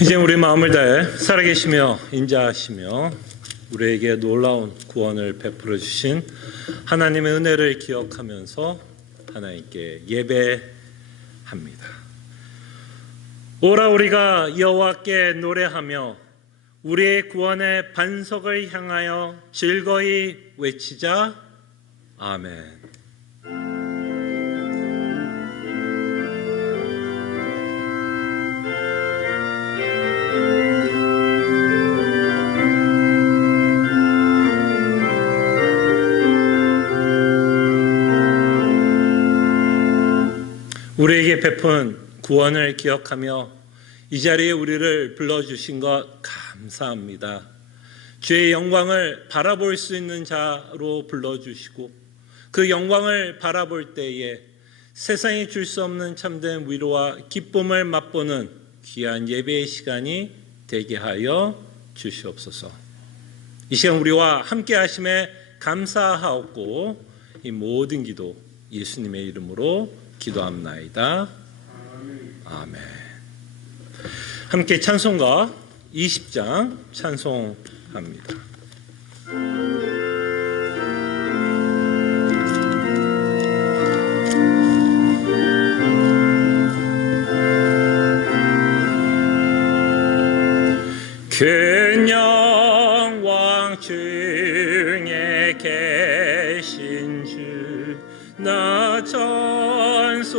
이제 우리 마음을 다해 살아계시며 인자하시며 우리에게 놀라운 구원을 베풀어 주신 하나님의 은혜를 기억하면서 하나님께 예배합니다. 오라 우리가 여호와께 노래하며 우리의 구원의 반석을 향하여 즐거이 외치자. 아멘. 우리에게 베푼 구원을 기억하며 이 자리에 우리를 불러주신 것 감사합니다. 주의 영광을 바라볼 수 있는 자로 불러주시고 그 영광을 바라볼 때에 세상이 줄 수 없는 참된 위로와 기쁨을 맛보는 귀한 예배의 시간이 되게 하여 주시옵소서. 이 시간 우리와 함께 하심에 감사하옵고 이 모든 기도 예수님의 이름으로 기도합나이다. 아멘. 함께 찬송가 20장 찬송합니다. 큰 영광 중에 계신 주 나 찬송합니다.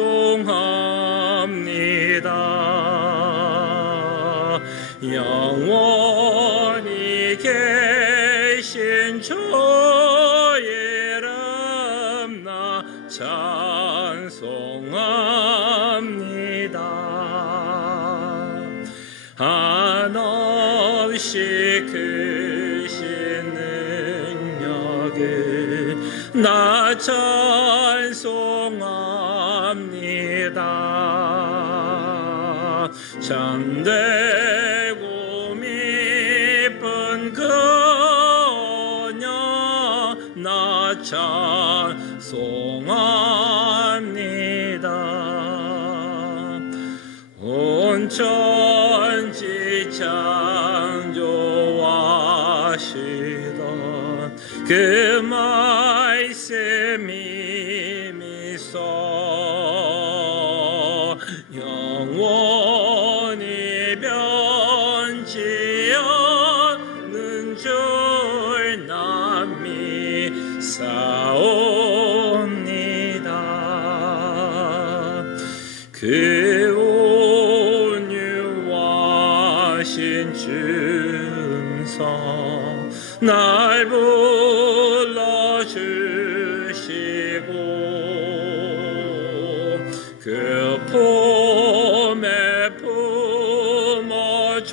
영원히 계신 주의 이름 나 찬송합니다. 한없이 크신 능력을 나 찬송합니다. 참되고 미쁜 그 언약 나 찬송합니다. 온 천지 창조하시던 그 말씀이 미소 영원히 변치 않는 줄 나 믿사옵니다. 그 온유하신 중성 날 불러주시고 그 품에 품어주시니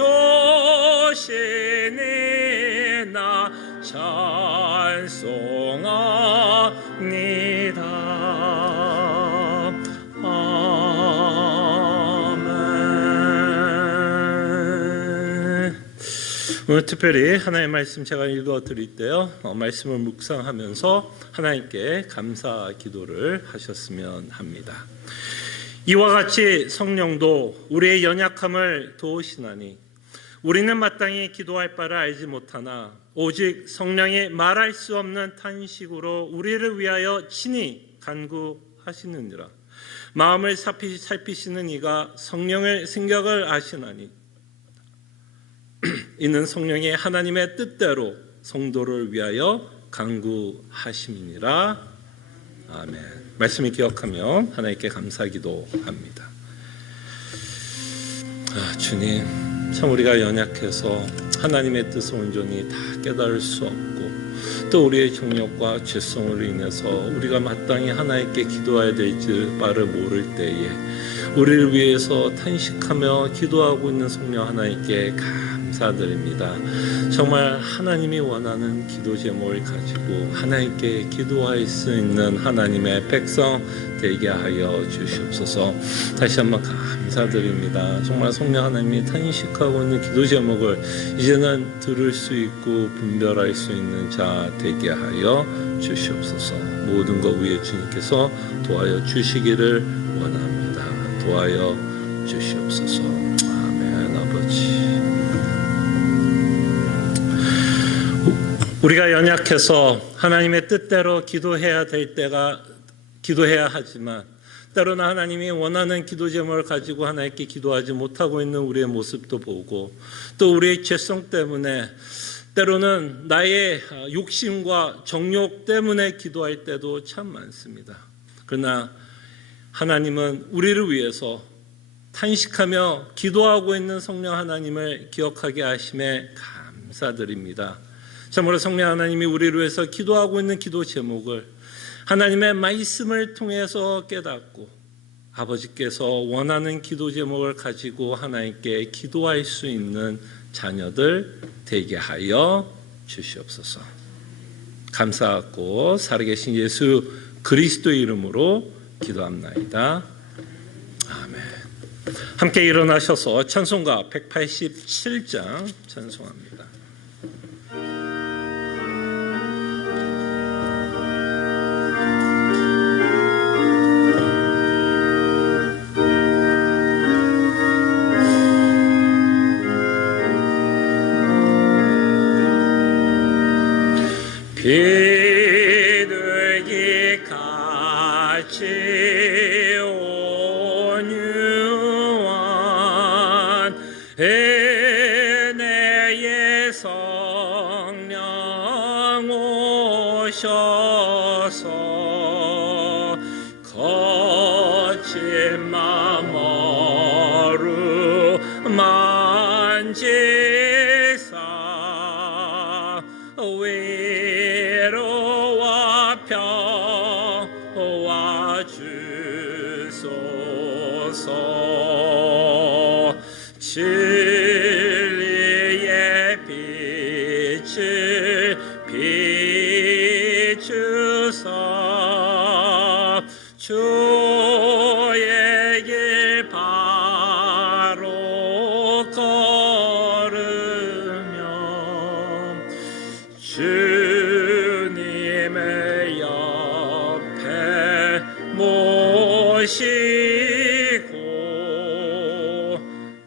나 찬송합니다. 아멘. 오늘 특별히 하나님의 말씀 제가 읽어드릴 때요, 말씀을 묵상하면서 하나님께 감사 기도를 하셨으면 합니다. 이와 같이 성령도 우리의 연약함을 도우시나니 우리는 마땅히 기도할 바를 알지 못하나 오직 성령이 말할 수 없는 탄식으로 우리를 위하여 친히 간구하시느니라. 마음을 살피시는 이가 성령의 생각을 아시나니 이는 성령이 하나님의 뜻대로 성도를 위하여 간구하심이니라. 아멘. 말씀을 기억하며 하나님께 감사기도합니다. 주님, 참 우리가 연약해서 하나님의 뜻을 온전히 다 깨달을 수 없고 또 우리의 정욕과 죄성으로 인해서 우리가 마땅히 하나님께 기도해야 될 바를 모를 때에 우리를 위해서 탄식하며 기도하고 있는 성령 하나님께 감사드립니다. 정말 하나님이 원하는 기도 제목을 가지고 하나님께 기도할 수 있는 하나님의 백성 되게 하여 주시옵소서. 다시 한번 감사드립니다. 정말 성령 하나님이 탄식하고 있는 기도 제목을 이제는 들을 수 있고 분별할 수 있는 자 되게 하여 주시옵소서. 모든 것 위에 주님께서 도와여 주시기를 원합니다. 도와여 주시옵소서. 아멘. 아버지. 우리가 연약해서 하나님의 뜻대로 기도해야 하지만 때로는 하나님이 원하는 기도 제목을 가지고 하나님께 기도하지 못하고 있는 우리의 모습도 보고, 또 우리의 죄성 때문에 때로는 나의 욕심과 정욕 때문에 기도할 때도 참 많습니다. 그러나 하나님은 우리를 위해서 탄식하며 기도하고 있는 성령 하나님을 기억하게 하심에 감사드립니다. 참으로 성령 하나님이 우리를 위해서 기도하고 있는 기도 제목을 하나님의 말씀을 통해서 깨닫고 아버지께서 원하는 기도 제목을 가지고 하나님께 기도할 수 있는 자녀들 되게 하여 주시옵소서. 감사하고 살아계신 예수 그리스도의 이름으로 기도합나이다. 아멘. 함께 일어나셔서 찬송가 187장 찬송합니다. 비둘기 같이 온유한 은혜의 성령 오셔서 거친 맘 어루만지사 위로와 평화 주소서. 진리의 빛을 비추사 주의 길 바로 걸으며 주님의 옆에 모시고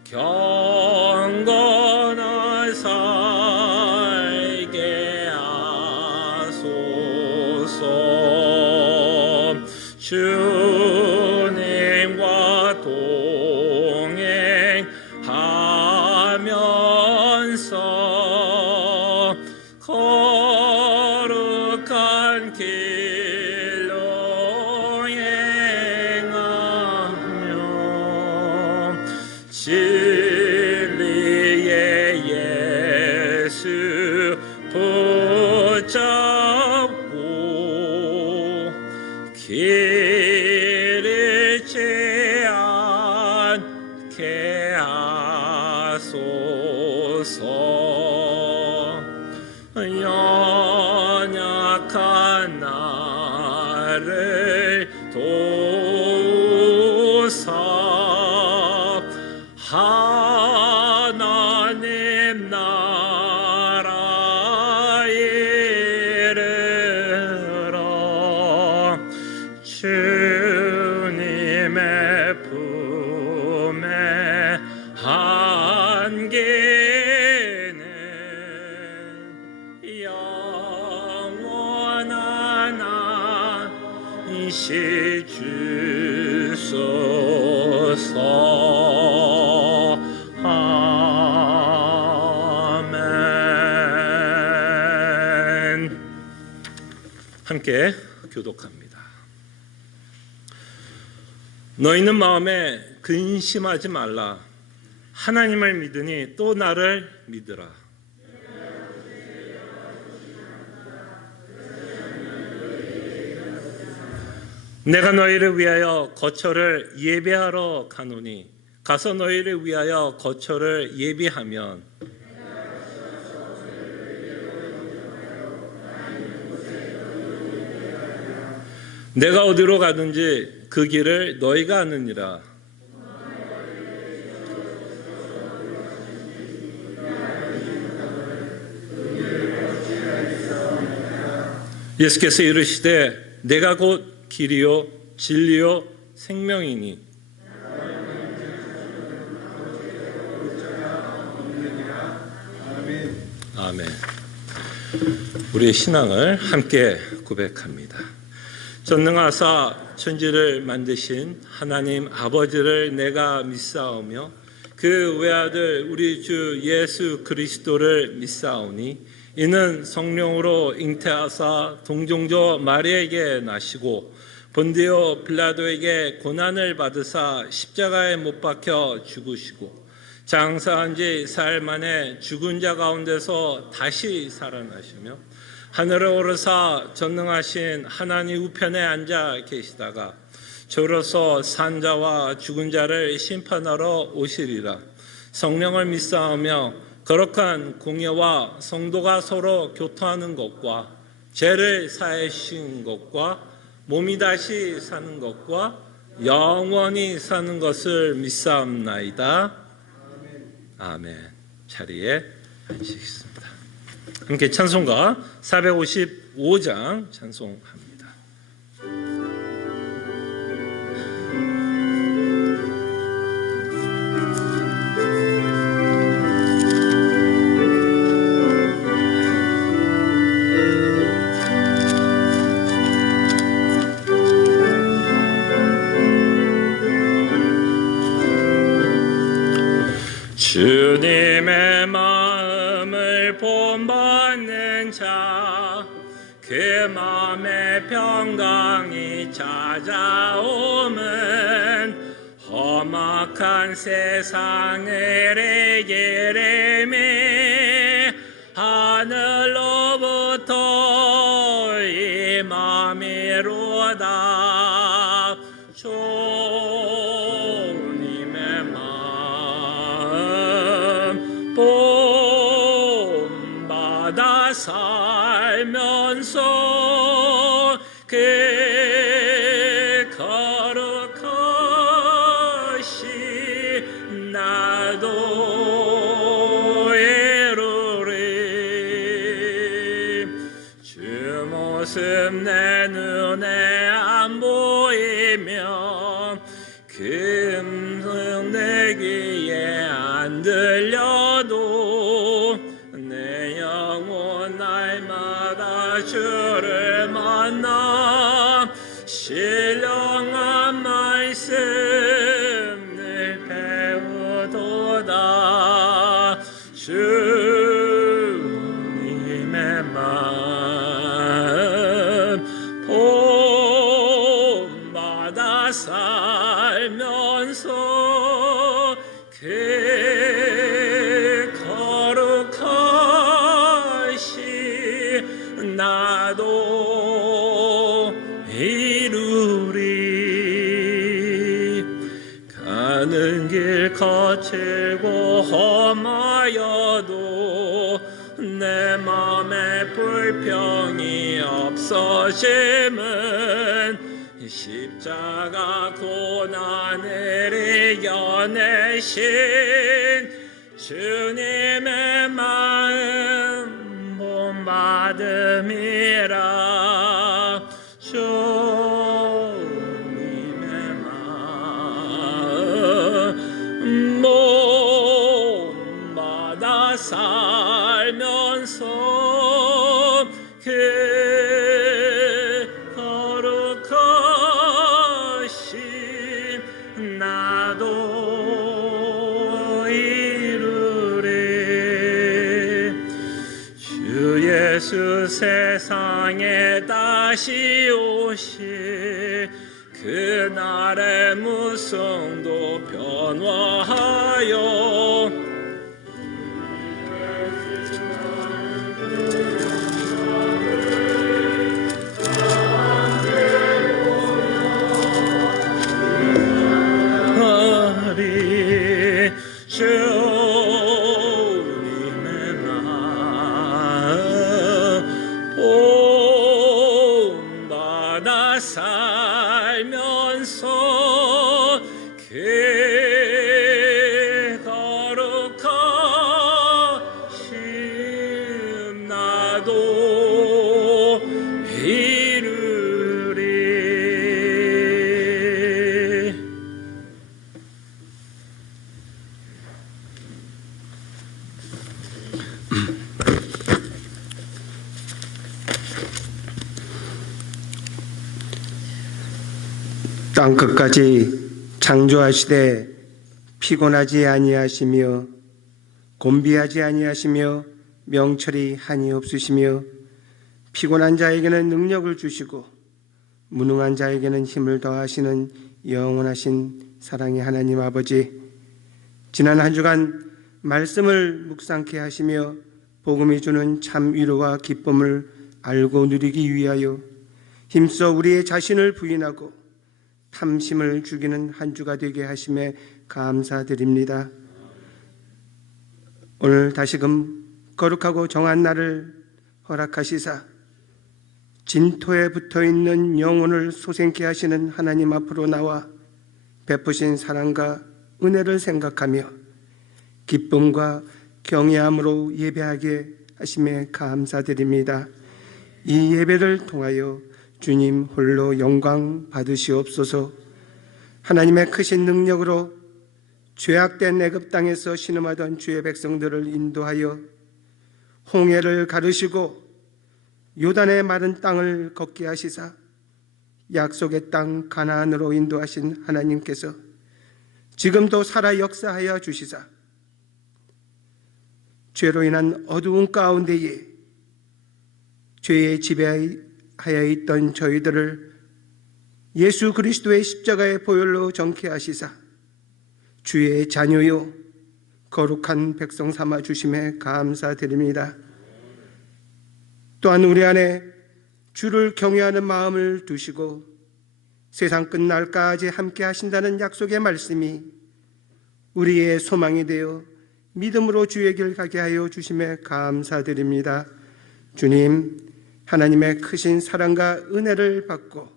경건한 살게 하소서. 주님과 동행하면서 거룩한 길로 행하며 진리의 예수 붙잡고 길 잃지 않게 하소서. 연약한 나를 도우사 하나님 나라 이르러 주님의 품에 안기는 영원한 안식 주소서. 아멘. 함께 교독합니다. 너희는 마음에 근심하지 말라. 하나님을 믿으니 또 나를 믿으라. 내가 너희를 위하여 거처를 예비하러 가노니 가서 너희를 위하여 거처를 예비하면 내가 어디로 가든지 그 길을 너희가 아느니라. 예수께서 이르시되 내가 곧 길이요 진리요 생명이니 아멘. 우리의 신앙을 함께 고백합니다. 전능하사 천지를 만드신 하나님 아버지를 내가 믿사오며 그 외아들 우리 주 예수 그리스도를 믿사오니 이는 성령으로 잉태하사 동정조 마리에게 나시고 본디오 빌라도에게 고난을 받으사 십자가에 못 박혀 죽으시고 장사한 지 사흘 만에 죽은 자 가운데서 다시 살아나시며 하늘에 오르사 전능하신 하나님 우편에 앉아 계시다가 저로서 산자와 죽은 자를 심판하러 오시리라. 성령을 믿사오며 거룩한 공예와 성도가 서로 교통하는 것과 죄를 사하신 것과 몸이 다시 사는 것과 영원히 사는 것을 믿사옵나이다. 아멘. 자리에 앉으시겠습니다. 함께 찬송가 455장 찬송합니다. 주님의 마음을 본받는 자, 그 마음의 평강이 찾아오면 험악한 세상을 이기리니 하늘로부터 임함이로다. 주님의 마음 본받아 살면서 그 거룩하신 나도 이루리. 주 모습 내 눈에 안 보이며 그 음성 내 귀에 안 들려도 내 영혼 날마다 주를 만나 신령한 말씀을 배우도다. 주님의 마음 본받아 살면서 그 거룩하신 나도 이루리. 가는 길 거칠고 험하여도 내 맘에 불평이 없어짐은 십자가 고난을 이겨내신 주님의 마음 본받음이라. 주님의 마음 본받아 살면서 그 거룩하신 나도 이루리. 주 예수 세상에 다시 오실 그날의 무성도 변화하여 주님의 마음 본받아 살면서 그 거룩하신 나도 이루리. 땅 끝까지 창조하시되 피곤하지 아니하시며 곤비하지 아니하시며 명철이 한이 없으시며 피곤한 자에게는 능력을 주시고 무능한 자에게는 힘을 더하시는 영원하신 사랑의 하나님 아버지, 지난 한 주간 말씀을 묵상케 하시며 복음이 주는 참 위로와 기쁨을 알고 누리기 위하여 힘써 우리의 자신을 부인하고 탐심을 죽이는 한 주가 되게 하심에 감사드립니다. 오늘 다시금 거룩하고 정한 날을 허락하시사 진토에 붙어있는 영혼을 소생케 하시는 하나님 앞으로 나와 베푸신 사랑과 은혜를 생각하며 기쁨과 경외함으로 예배하게 하심에 감사드립니다. 이 예배를 통하여 주님 홀로 영광 받으시옵소서. 하나님의 크신 능력으로 죄악된 애굽 땅에서 신음하던 주의 백성들을 인도하여 홍해를 가르시고 요단의 마른 땅을 걷게 하시사 약속의 땅 가나안으로 인도하신 하나님께서 지금도 살아 역사하여 주시사 죄로 인한 어두운 가운데에 죄의 지배하여 있던 저희들을 예수 그리스도의 십자가의 보혈로 정케 하시사 주의 자녀요 거룩한 백성 삼아 주심에 감사드립니다. 또한 우리 안에 주를 경외하는 마음을 두시고 세상 끝날까지 함께 하신다는 약속의 말씀이 우리의 소망이 되어 믿음으로 주의 길 가게 하여 주심에 감사드립니다. 주님, 하나님의 크신 사랑과 은혜를 받고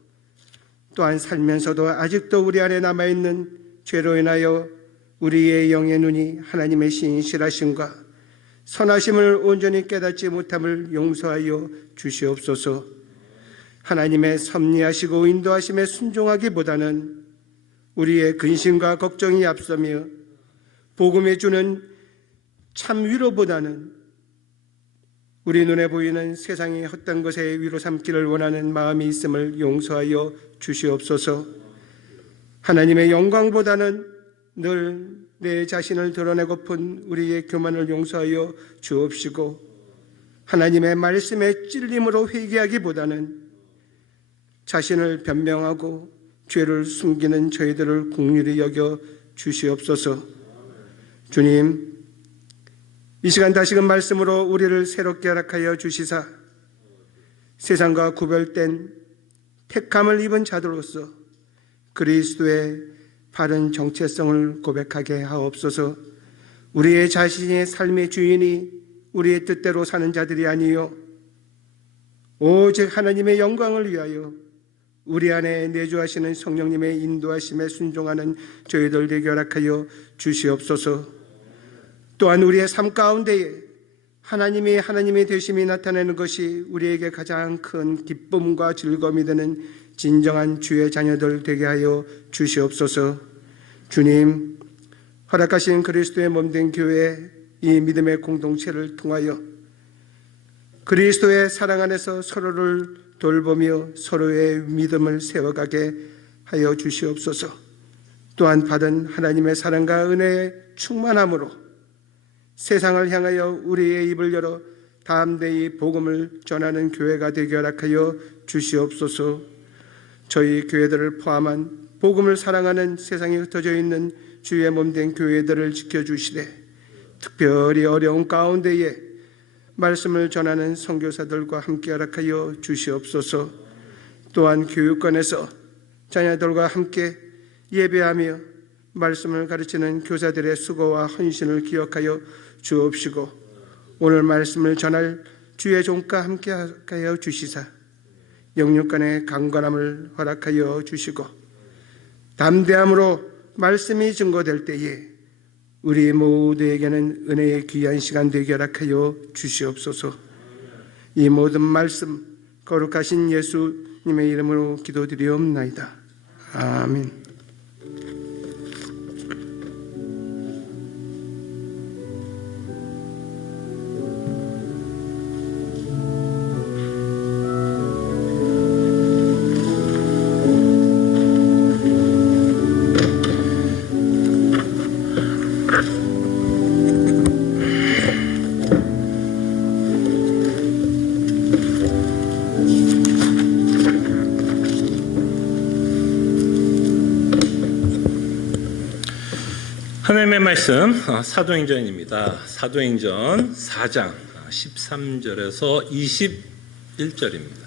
또한 살면서도 아직도 우리 안에 남아있는 죄로 인하여 우리의 영의 눈이 하나님의 신실하심과 선하심을 온전히 깨닫지 못함을 용서하여 주시옵소서. 하나님의 섭리하시고 인도하심에 순종하기보다는 우리의 근심과 걱정이 앞서며 복음에 주는 참 위로보다는 우리 눈에 보이는 세상의 헛된 것에 위로 삼기를 원하는 마음이 있음을 용서하여 주시옵소서. 하나님의 영광보다는 늘 내 자신을 드러내고픈 우리의 교만을 용서하여 주옵시고 하나님의 말씀에 찔림으로 회개하기보다는 자신을 변명하고 죄를 숨기는 저희들을 긍휼히 여겨 주시옵소서. 주님, 이 시간 다시금 말씀으로 우리를 새롭게 허락하여 주시사 세상과 구별된 택함을 입은 자들로서 그리스도의 바른 정체성을 고백하게 하옵소서. 우리의 자신의 삶의 주인이 우리의 뜻대로 사는 자들이 아니요 오직 하나님의 영광을 위하여 우리 안에 내주하시는 성령님의 인도하심에 순종하는 저희들 되게 허락하여 주시옵소서. 또한 우리의 삶 가운데에 하나님이 되심이 나타내는 것이 우리에게 가장 큰 기쁨과 즐거움이 되는 진정한 주의 자녀들 되게 하여 주시옵소서. 주님, 허락하신 그리스도의 몸된 교회 이 믿음의 공동체를 통하여 그리스도의 사랑 안에서 서로를 돌보며 서로의 믿음을 세워가게 하여 주시옵소서. 또한 받은 하나님의 사랑과 은혜의 충만함으로 세상을 향하여 우리의 입을 열어 담대히 복음을 전하는 교회가 되게 허락하여 주시옵소서. 저희 교회들을 포함한 복음을 사랑하는 세상에 흩어져 있는 주의 몸된 교회들을 지켜주시되 특별히 어려운 가운데에 말씀을 전하는 선교사들과 함께 허락하여 주시옵소서. 또한 교육권에서 자녀들과 함께 예배하며 말씀을 가르치는 교사들의 수고와 헌신을 기억하여 주옵시고 오늘 말씀을 전할 주의 종과 함께 하여 주시사 영육간의 강건함을 허락하여 주시고 담대함으로 말씀이 증거될 때에 우리 모두에게는 은혜의 귀한 시간 되게 허락하여 주시옵소서. 이 모든 말씀 거룩하신 예수님의 이름으로 기도드리옵나이다. 아멘. 하나님의 말씀 사도행전입니다. 사도행전 4장 13절에서 21절입니다.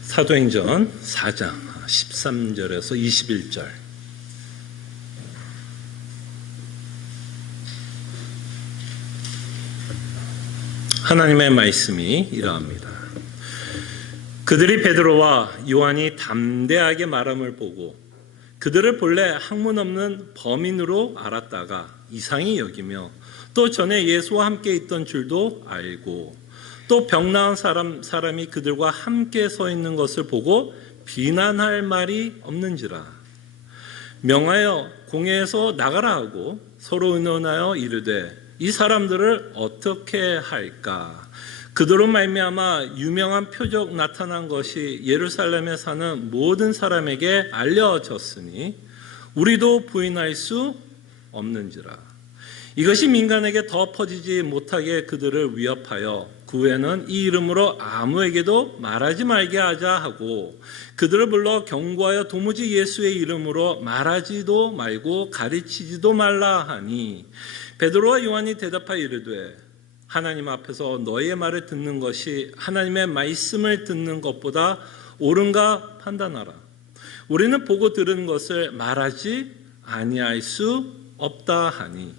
사도행전 4장 13절에서 21절. 하나님의 말씀이 이러합니다. 그들이 베드로와 요한이 담대하게 말함을 보고 그들을 본래 학문 없는 범인으로 알았다가 이상히 여기며 또 전에 예수와 함께 있던 줄도 알고 또 병 나은 사람이 그들과 함께 서 있는 것을 보고 비난할 말이 없는지라. 명하여 공회에서 나가라 하고 서로 의논하여 이르되 이 사람들을 어떻게 할까? 그들로 말미암아 유명한 표적 나타난 것이 예루살렘에 사는 모든 사람에게 알려졌으니 우리도 부인할 수 없는지라. 이것이 민간에게 더 퍼지지 못하게 그들을 위협하여 그 후에는 이 이름으로 아무에게도 말하지 말게 하자 하고 그들을 불러 경고하여 도무지 예수의 이름으로 말하지도 말고 가르치지도 말라 하니 베드로와 요한이 대답하여 이르되 하나님 앞에서 너희의 말을 듣는 것이 하나님의 말씀을 듣는 것보다 옳은가 판단하라. 우리는 보고 들은 것을 말하지 아니할 수 없다 하니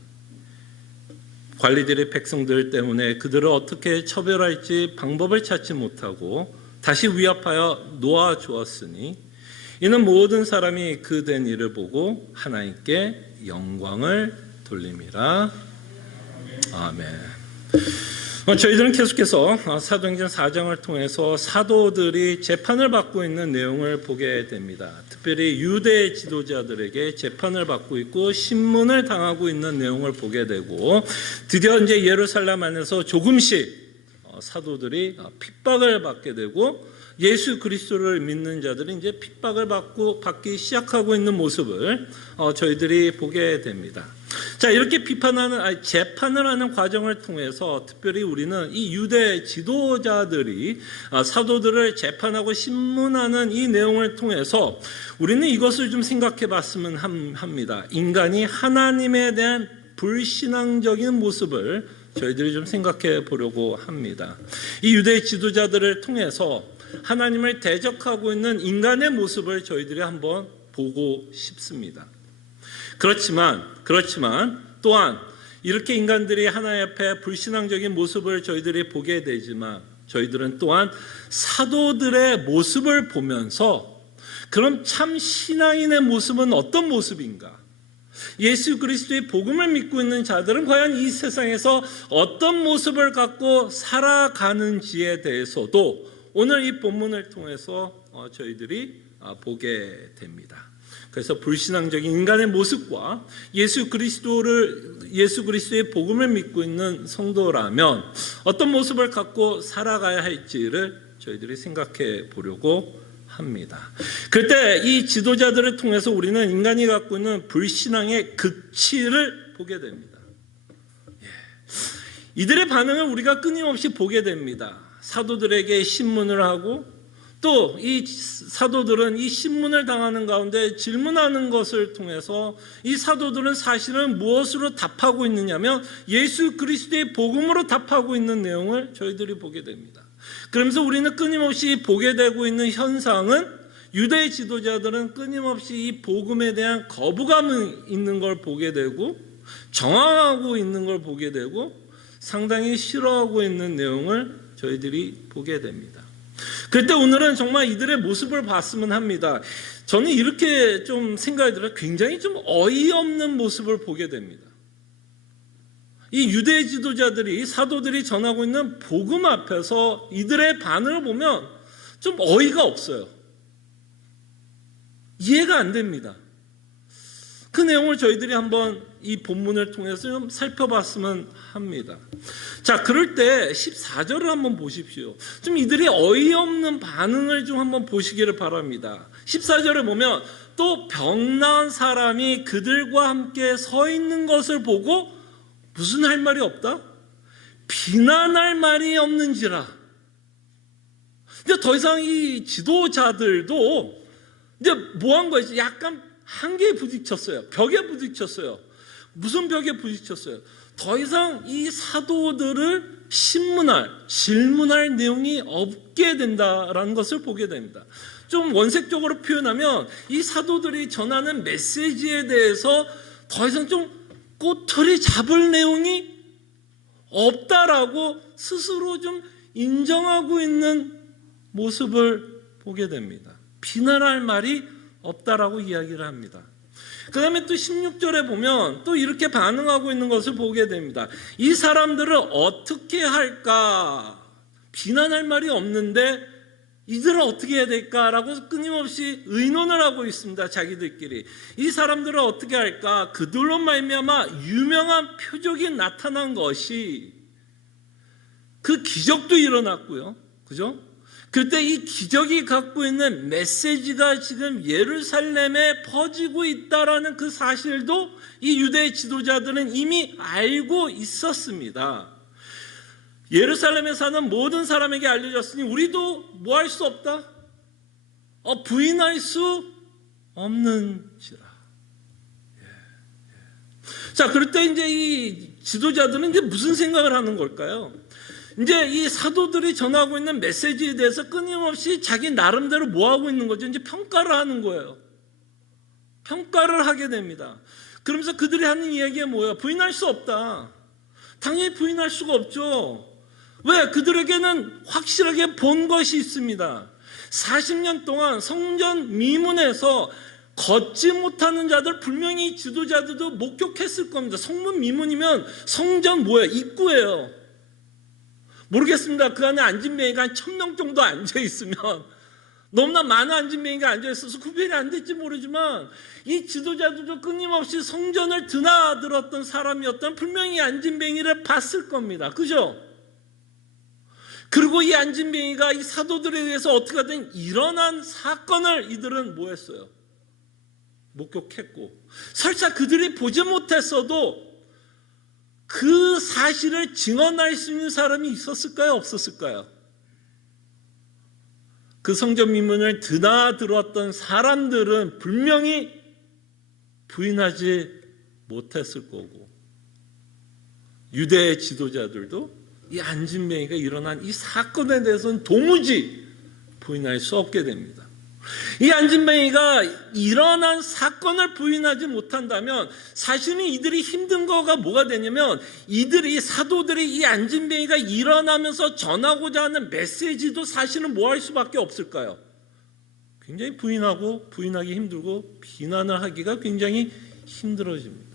관리들이 백성들 때문에 그들을 어떻게 처벌할지 방법을 찾지 못하고 다시 위협하여 놓아 주었으니 이는 모든 사람이 그 된 일을 보고 하나님께 영광을 돌림이라. 아멘. 저희들은 계속해서 사도행전 4장을 통해서 사도들이 재판을 받고 있는 내용을 보게 됩니다. 특별히 유대 지도자들에게 재판을 받고 있고 신문을 당하고 있는 내용을 보게 되고 드디어 이제 예루살렘 안에서 조금씩 사도들이 핍박을 받게 되고 예수 그리스도를 믿는 자들이 이제 핍박을 받기 시작하고 있는 모습을 저희들이 보게 됩니다. 자, 이렇게 재판을 하는 과정을 통해서 특별히 우리는 이 유대 지도자들이 사도들을 재판하고 신문하는 이 내용을 통해서 우리는 이것을 좀 생각해 봤으면 합니다. 인간이 하나님에 대한 불신앙적인 모습을 저희들이 좀 생각해 보려고 합니다. 이 유대 지도자들을 통해서 하나님을 대적하고 있는 인간의 모습을 저희들이 한번 보고 싶습니다. 그렇지만 또한 이렇게 인간들이 하나님 앞에 불신앙적인 모습을 저희들이 보게 되지만 저희들은 또한 사도들의 모습을 보면서 그럼 참 신앙인의 모습은 어떤 모습인가? 예수 그리스도의 복음을 믿고 있는 자들은 과연 이 세상에서 어떤 모습을 갖고 살아가는지에 대해서도 오늘 이 본문을 통해서 저희들이 보게 됩니다. 그래서 불신앙적인 인간의 모습과 예수 그리스도의 복음을 믿고 있는 성도라면 어떤 모습을 갖고 살아가야 할지를 저희들이 생각해 보려고 합니다. 그때 이 지도자들을 통해서 우리는 인간이 갖고 있는 불신앙의 극치를 보게 됩니다. 이들의 반응을 우리가 끊임없이 보게 됩니다. 사도들에게 신문을 하고 또 이 사도들은 이 신문을 당하는 가운데 질문하는 것을 통해서 이 사도들은 사실은 무엇으로 답하고 있느냐면 예수 그리스도의 복음으로 답하고 있는 내용을 저희들이 보게 됩니다. 그러면서 우리는 끊임없이 보게 되고 있는 현상은 유대 지도자들은 끊임없이 이 복음에 대한 거부감이 있는 걸 보게 되고 정황하고 있는 걸 보게 되고 상당히 싫어하고 있는 내용을 저희들이 보게 됩니다. 그때 오늘은 정말 이들의 모습을 봤으면 합니다. 저는 이렇게 좀 생각이 들어요. 굉장히 좀 어이없는 모습을 보게 됩니다. 이 유대 지도자들이 사도들이 전하고 있는 복음 앞에서 이들의 반응을 보면 좀 어이가 없어요. 이해가 안 됩니다. 그 내용을 저희들이 한번 이 본문을 통해서 좀 살펴봤으면 합니다. 자, 그럴 때 14절을 한번 보십시오. 좀 이들이 어이없는 반응을 좀 한번 보시기를 바랍니다. 14절에 보면 또 병 나은 사람이 그들과 함께 서 있는 것을 보고 무슨 할 말이 없다? 비난할 말이 없는지라. 이제 더 이상 이 지도자들도 이제 뭐 한 거지? 약간 한계에 부딪혔어요. 벽에 부딪혔어요. 무슨 벽에 부딪혔어요? 더 이상 이 사도들을 질문할 내용이 없게 된다라는 것을 보게 됩니다. 좀 원색적으로 표현하면 이 사도들이 전하는 메시지에 대해서 더 이상 좀 꼬투리 잡을 내용이 없다라고 스스로 좀 인정하고 있는 모습을 보게 됩니다. 비난할 말이 없다라고 이야기를 합니다. 그 다음에 또 16절에 보면 또 이렇게 반응하고 있는 것을 보게 됩니다. 이 사람들을 어떻게 할까? 비난할 말이 없는데 이들은 어떻게 해야 될까라고 끊임없이 의논을 하고 있습니다. 자기들끼리. 이 사람들을 어떻게 할까? 그들로 말미암아 유명한 표적이 나타난 것이, 그 기적도 일어났고요. 그죠? 그때 이 기적이 갖고 있는 메시지가 지금 예루살렘에 퍼지고 있다라는 그 사실도 이 유대 지도자들은 이미 알고 있었습니다. 예루살렘에 사는 모든 사람에게 알려졌으니 우리도 뭐 할 수 없다? 부인할 수 없는지라. 자, 그럴 때 이제 이 지도자들은 이제 무슨 생각을 하는 걸까요? 이제 이 사도들이 전하고 있는 메시지에 대해서 끊임없이 자기 나름대로 뭐 하고 있는 거죠? 이제 평가를 하는 거예요. 평가를 하게 됩니다. 그러면서 그들이 하는 이야기가 뭐예요? 부인할 수 없다. 당연히 부인할 수가 없죠. 왜? 그들에게는 확실하게 본 것이 있습니다. 40년 동안 성전 미문에서 걷지 못하는 자들, 분명히 지도자들도 목격했을 겁니다. 성문 미문이면 성전 뭐예요? 입구예요. 모르겠습니다. 그 안에 앉은뱅이가 한 1000명 정도 앉아있으면, 너무나 많은 앉은뱅이가 앉아있어서 구별이 안 될지 모르지만 이 지도자들도 끊임없이 성전을 드나들었던 사람이었던 분명히 앉은뱅이를 봤을 겁니다. 그죠? 그리고 이 앉은뱅이가 이 사도들에 의해서 어떻게든 일어난 사건을 이들은 뭐 했어요? 목격했고, 설사 그들이 보지 못했어도 그 사실을 증언할 수 있는 사람이 있었을까요? 없었을까요? 그 성전 미문을 드나들었던 사람들은 분명히 부인하지 못했을 거고, 유대의 지도자들도 이 앉은뱅이가 일어난 이 사건에 대해서는 도무지 부인할 수 없게 됩니다. 이 앉은뱅이가 일어난 사건을 부인하지 못한다면 사실은 이들이 힘든 거가 뭐가 되냐면, 이들이 사도들이 이 앉은뱅이가 일어나면서 전하고자 하는 메시지도 사실은 뭐 할 수밖에 없을까요? 굉장히 부인하기 힘들고 비난을 하기가 굉장히 힘들어집니다.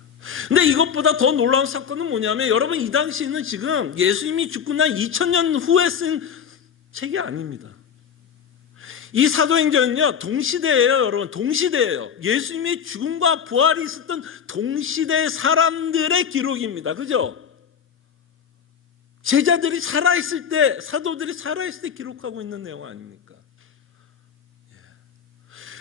근데 이것보다 더 놀라운 사건은 뭐냐면, 여러분, 이 당시에는 지금 예수님이 죽고 난 2000년 후에 쓴 책이 아닙니다. 이 사도행전은요, 동시대예요, 여러분. 동시대예요. 예수님의 죽음과 부활이 있었던 동시대 사람들의 기록입니다. 그죠? 제자들이 살아있을 때, 사도들이 살아있을 때 기록하고 있는 내용 아닙니까?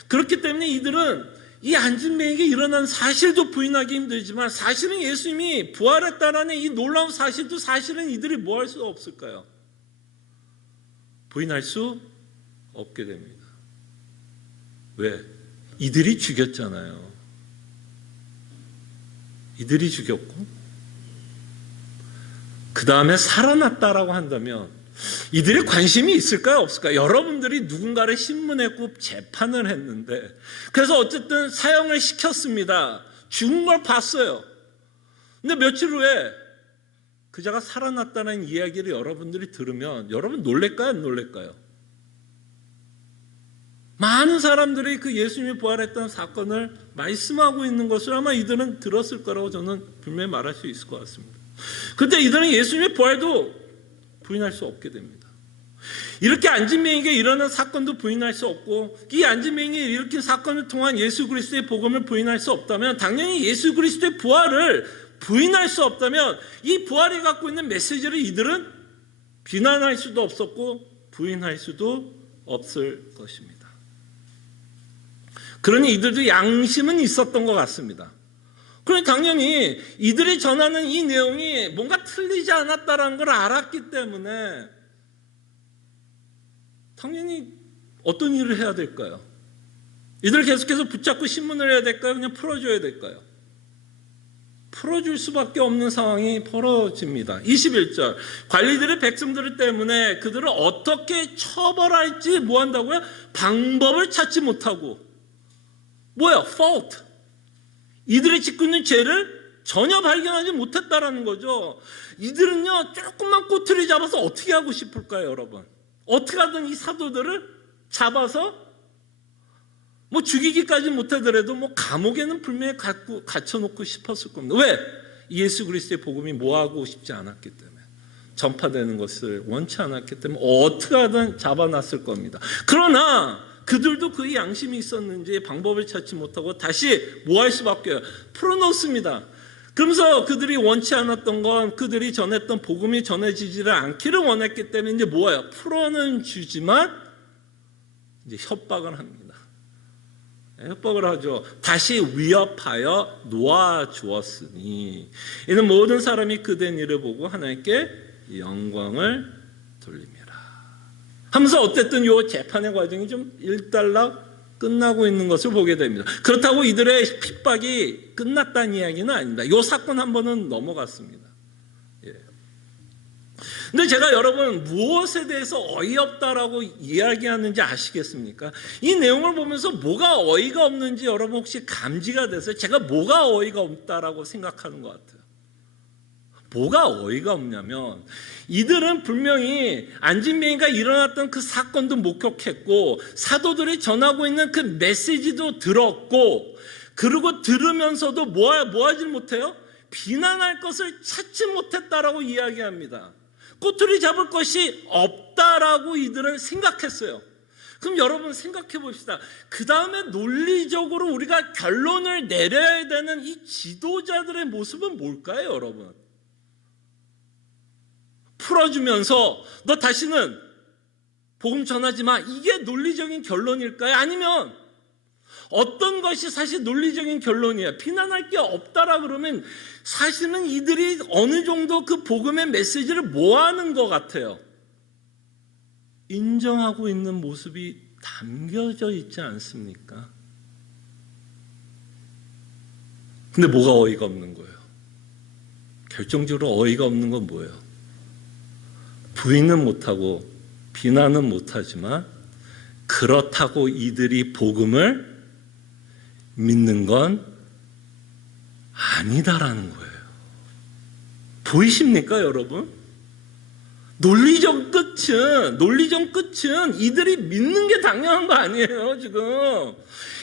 그렇기 때문에 이들은 이 앉은뱅이에게 일어난 사실도 부인하기 힘들지만, 사실은 예수님이 부활했다라는 이 놀라운 사실도 사실은 이들이 뭐 할 수 없을까요? 부인할 수 없게 됩니다. 왜? 이들이 죽였잖아요. 이들이 죽였고, 그 다음에 살아났다라고 한다면 이들이 관심이 있을까요? 없을까요? 여러분들이 누군가를 신문했고 재판을 했는데, 그래서 어쨌든 사형을 시켰습니다. 죽은 걸 봤어요. 근데 며칠 후에 그자가 살아났다는 이야기를 여러분들이 들으면 여러분 놀랄까요? 안 놀랄까요? 많은 사람들이 그 예수님이 부활했던 사건을 말씀하고 있는 것을 아마 이들은 들었을 거라고 저는 분명히 말할 수 있을 것 같습니다. 그런데 이들은 예수님의 부활도 부인할 수 없게 됩니다. 이렇게 앉은뱅이에게 일어난 사건도 부인할 수 없고, 이 앉은뱅이가 일으킨 사건을 통한 예수 그리스도의 복음을 부인할 수 없다면, 당연히 예수 그리스도의 부활을 부인할 수 없다면 이 부활이 갖고 있는 메시지를 이들은 비난할 수도 없었고 부인할 수도 없을 것입니다. 그러니 이들도 양심은 있었던 것 같습니다. 그러니 당연히 이들이 전하는 이 내용이 뭔가 틀리지 않았다는 걸 알았기 때문에 당연히 어떤 일을 해야 될까요? 이들 계속해서 붙잡고 신문을 해야 될까요? 그냥 풀어줘야 될까요? 풀어줄 수밖에 없는 상황이 벌어집니다. 21절. 관리들의 백성들 때문에 그들을 어떻게 처벌할지 뭐 한다고요? 방법을 찾지 못하고. 뭐야? fault. 이들이 짓고 있는 죄를 전혀 발견하지 못했다라는 거죠. 이들은요, 조금만 꼬투리 잡아서 어떻게 하고 싶을까요, 여러분? 어떻게 하든 이 사도들을 잡아서 뭐 죽이기까지 못하더라도 뭐 감옥에는 분명히 갇혀놓고 싶었을 겁니다. 왜? 예수 그리스도의 복음이 뭐하고 싶지 않았기 때문에, 전파되는 것을 원치 않았기 때문에 어떻게 하든 잡아놨을 겁니다. 그러나 그들도 그 양심이 있었는지 방법을 찾지 못하고 다시 뭐 할 수밖에, 풀어놓습니다. 그러면서 그들이 원치 않았던 건 그들이 전했던 복음이 전해지지를 않기를 원했기 때문에 이제 뭐예요? 풀어는 주지만 이제 협박을 합니다. 협박을 하죠. 다시 위협하여 놓아주었으니 이는 모든 사람이 그된 일을 보고 하나님께 영광을 돌립니다 하면서 어쨌든 이 재판의 과정이 좀 일단락 끝나고 있는 것을 보게 됩니다. 그렇다고 이들의 핍박이 끝났다는 이야기는 아닙니다. 이 사건 한 번은 넘어갔습니다. 근데 제가 여러분 무엇에 대해서 어이없다라고 이야기하는지 아시겠습니까? 이 내용을 보면서 뭐가 어이가 없는지 여러분 혹시 감지가 돼서 제가 뭐가 어이가 없다라고 생각하는 것 같아요. 뭐가 어이가 없냐면 이들은 분명히 안진뱅이가 일어났던 그 사건도 목격했고 사도들이 전하고 있는 그 메시지도 들었고 그리고 들으면서도 뭐 하지 못해요? 비난할 것을 찾지 못했다라고 이야기합니다. 꼬투리 잡을 것이 없다라고 이들은 생각했어요. 그럼 여러분 생각해 봅시다. 그 다음에 논리적으로 우리가 결론을 내려야 되는 이 지도자들의 모습은 뭘까요, 여러분? 풀어주면서 너 다시는 복음 전하지 마. 이게 논리적인 결론일까요? 아니면 어떤 것이 사실 논리적인 결론이에요? 비난할 게 없다라 그러면 사실은 이들이 어느 정도 그 복음의 메시지를 모아는 것 같아요. 인정하고 있는 모습이 담겨져 있지 않습니까? 근데 뭐가 어이가 없는 거예요? 결정적으로 어이가 없는 건 뭐예요? 부인은 못하고 비난은 못하지만 그렇다고 이들이 복음을 믿는 건 아니다라는 거예요. 보이십니까, 여러분? 논리적 끝은 이들이 믿는 게 당연한 거 아니에요, 지금.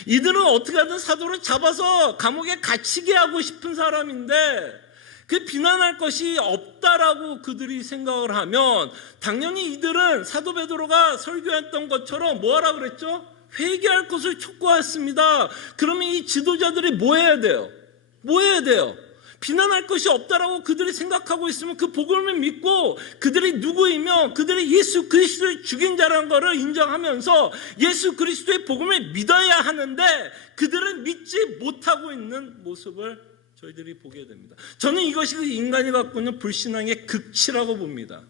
이들은 어떻게 하든 사도를 잡아서 감옥에 갇히게 하고 싶은 사람인데 그 비난할 것이 없다라고 그들이 생각을 하면 당연히 이들은 사도 베드로가 설교했던 것처럼 뭐하라 그랬죠? 회개할 것을 촉구했습니다. 그러면 이 지도자들이 뭐 해야 돼요? 비난할 것이 없다라고 그들이 생각하고 있으면 그 복음을 믿고 그들이 누구이며 그들이 예수 그리스도를 죽인 자라는 것을 인정하면서 예수 그리스도의 복음을 믿어야 하는데 그들은 믿지 못하고 있는 모습을 저희들이 보게 됩니다. 저는 이것이 인간이 갖고 있는 불신앙의 극치라고 봅니다.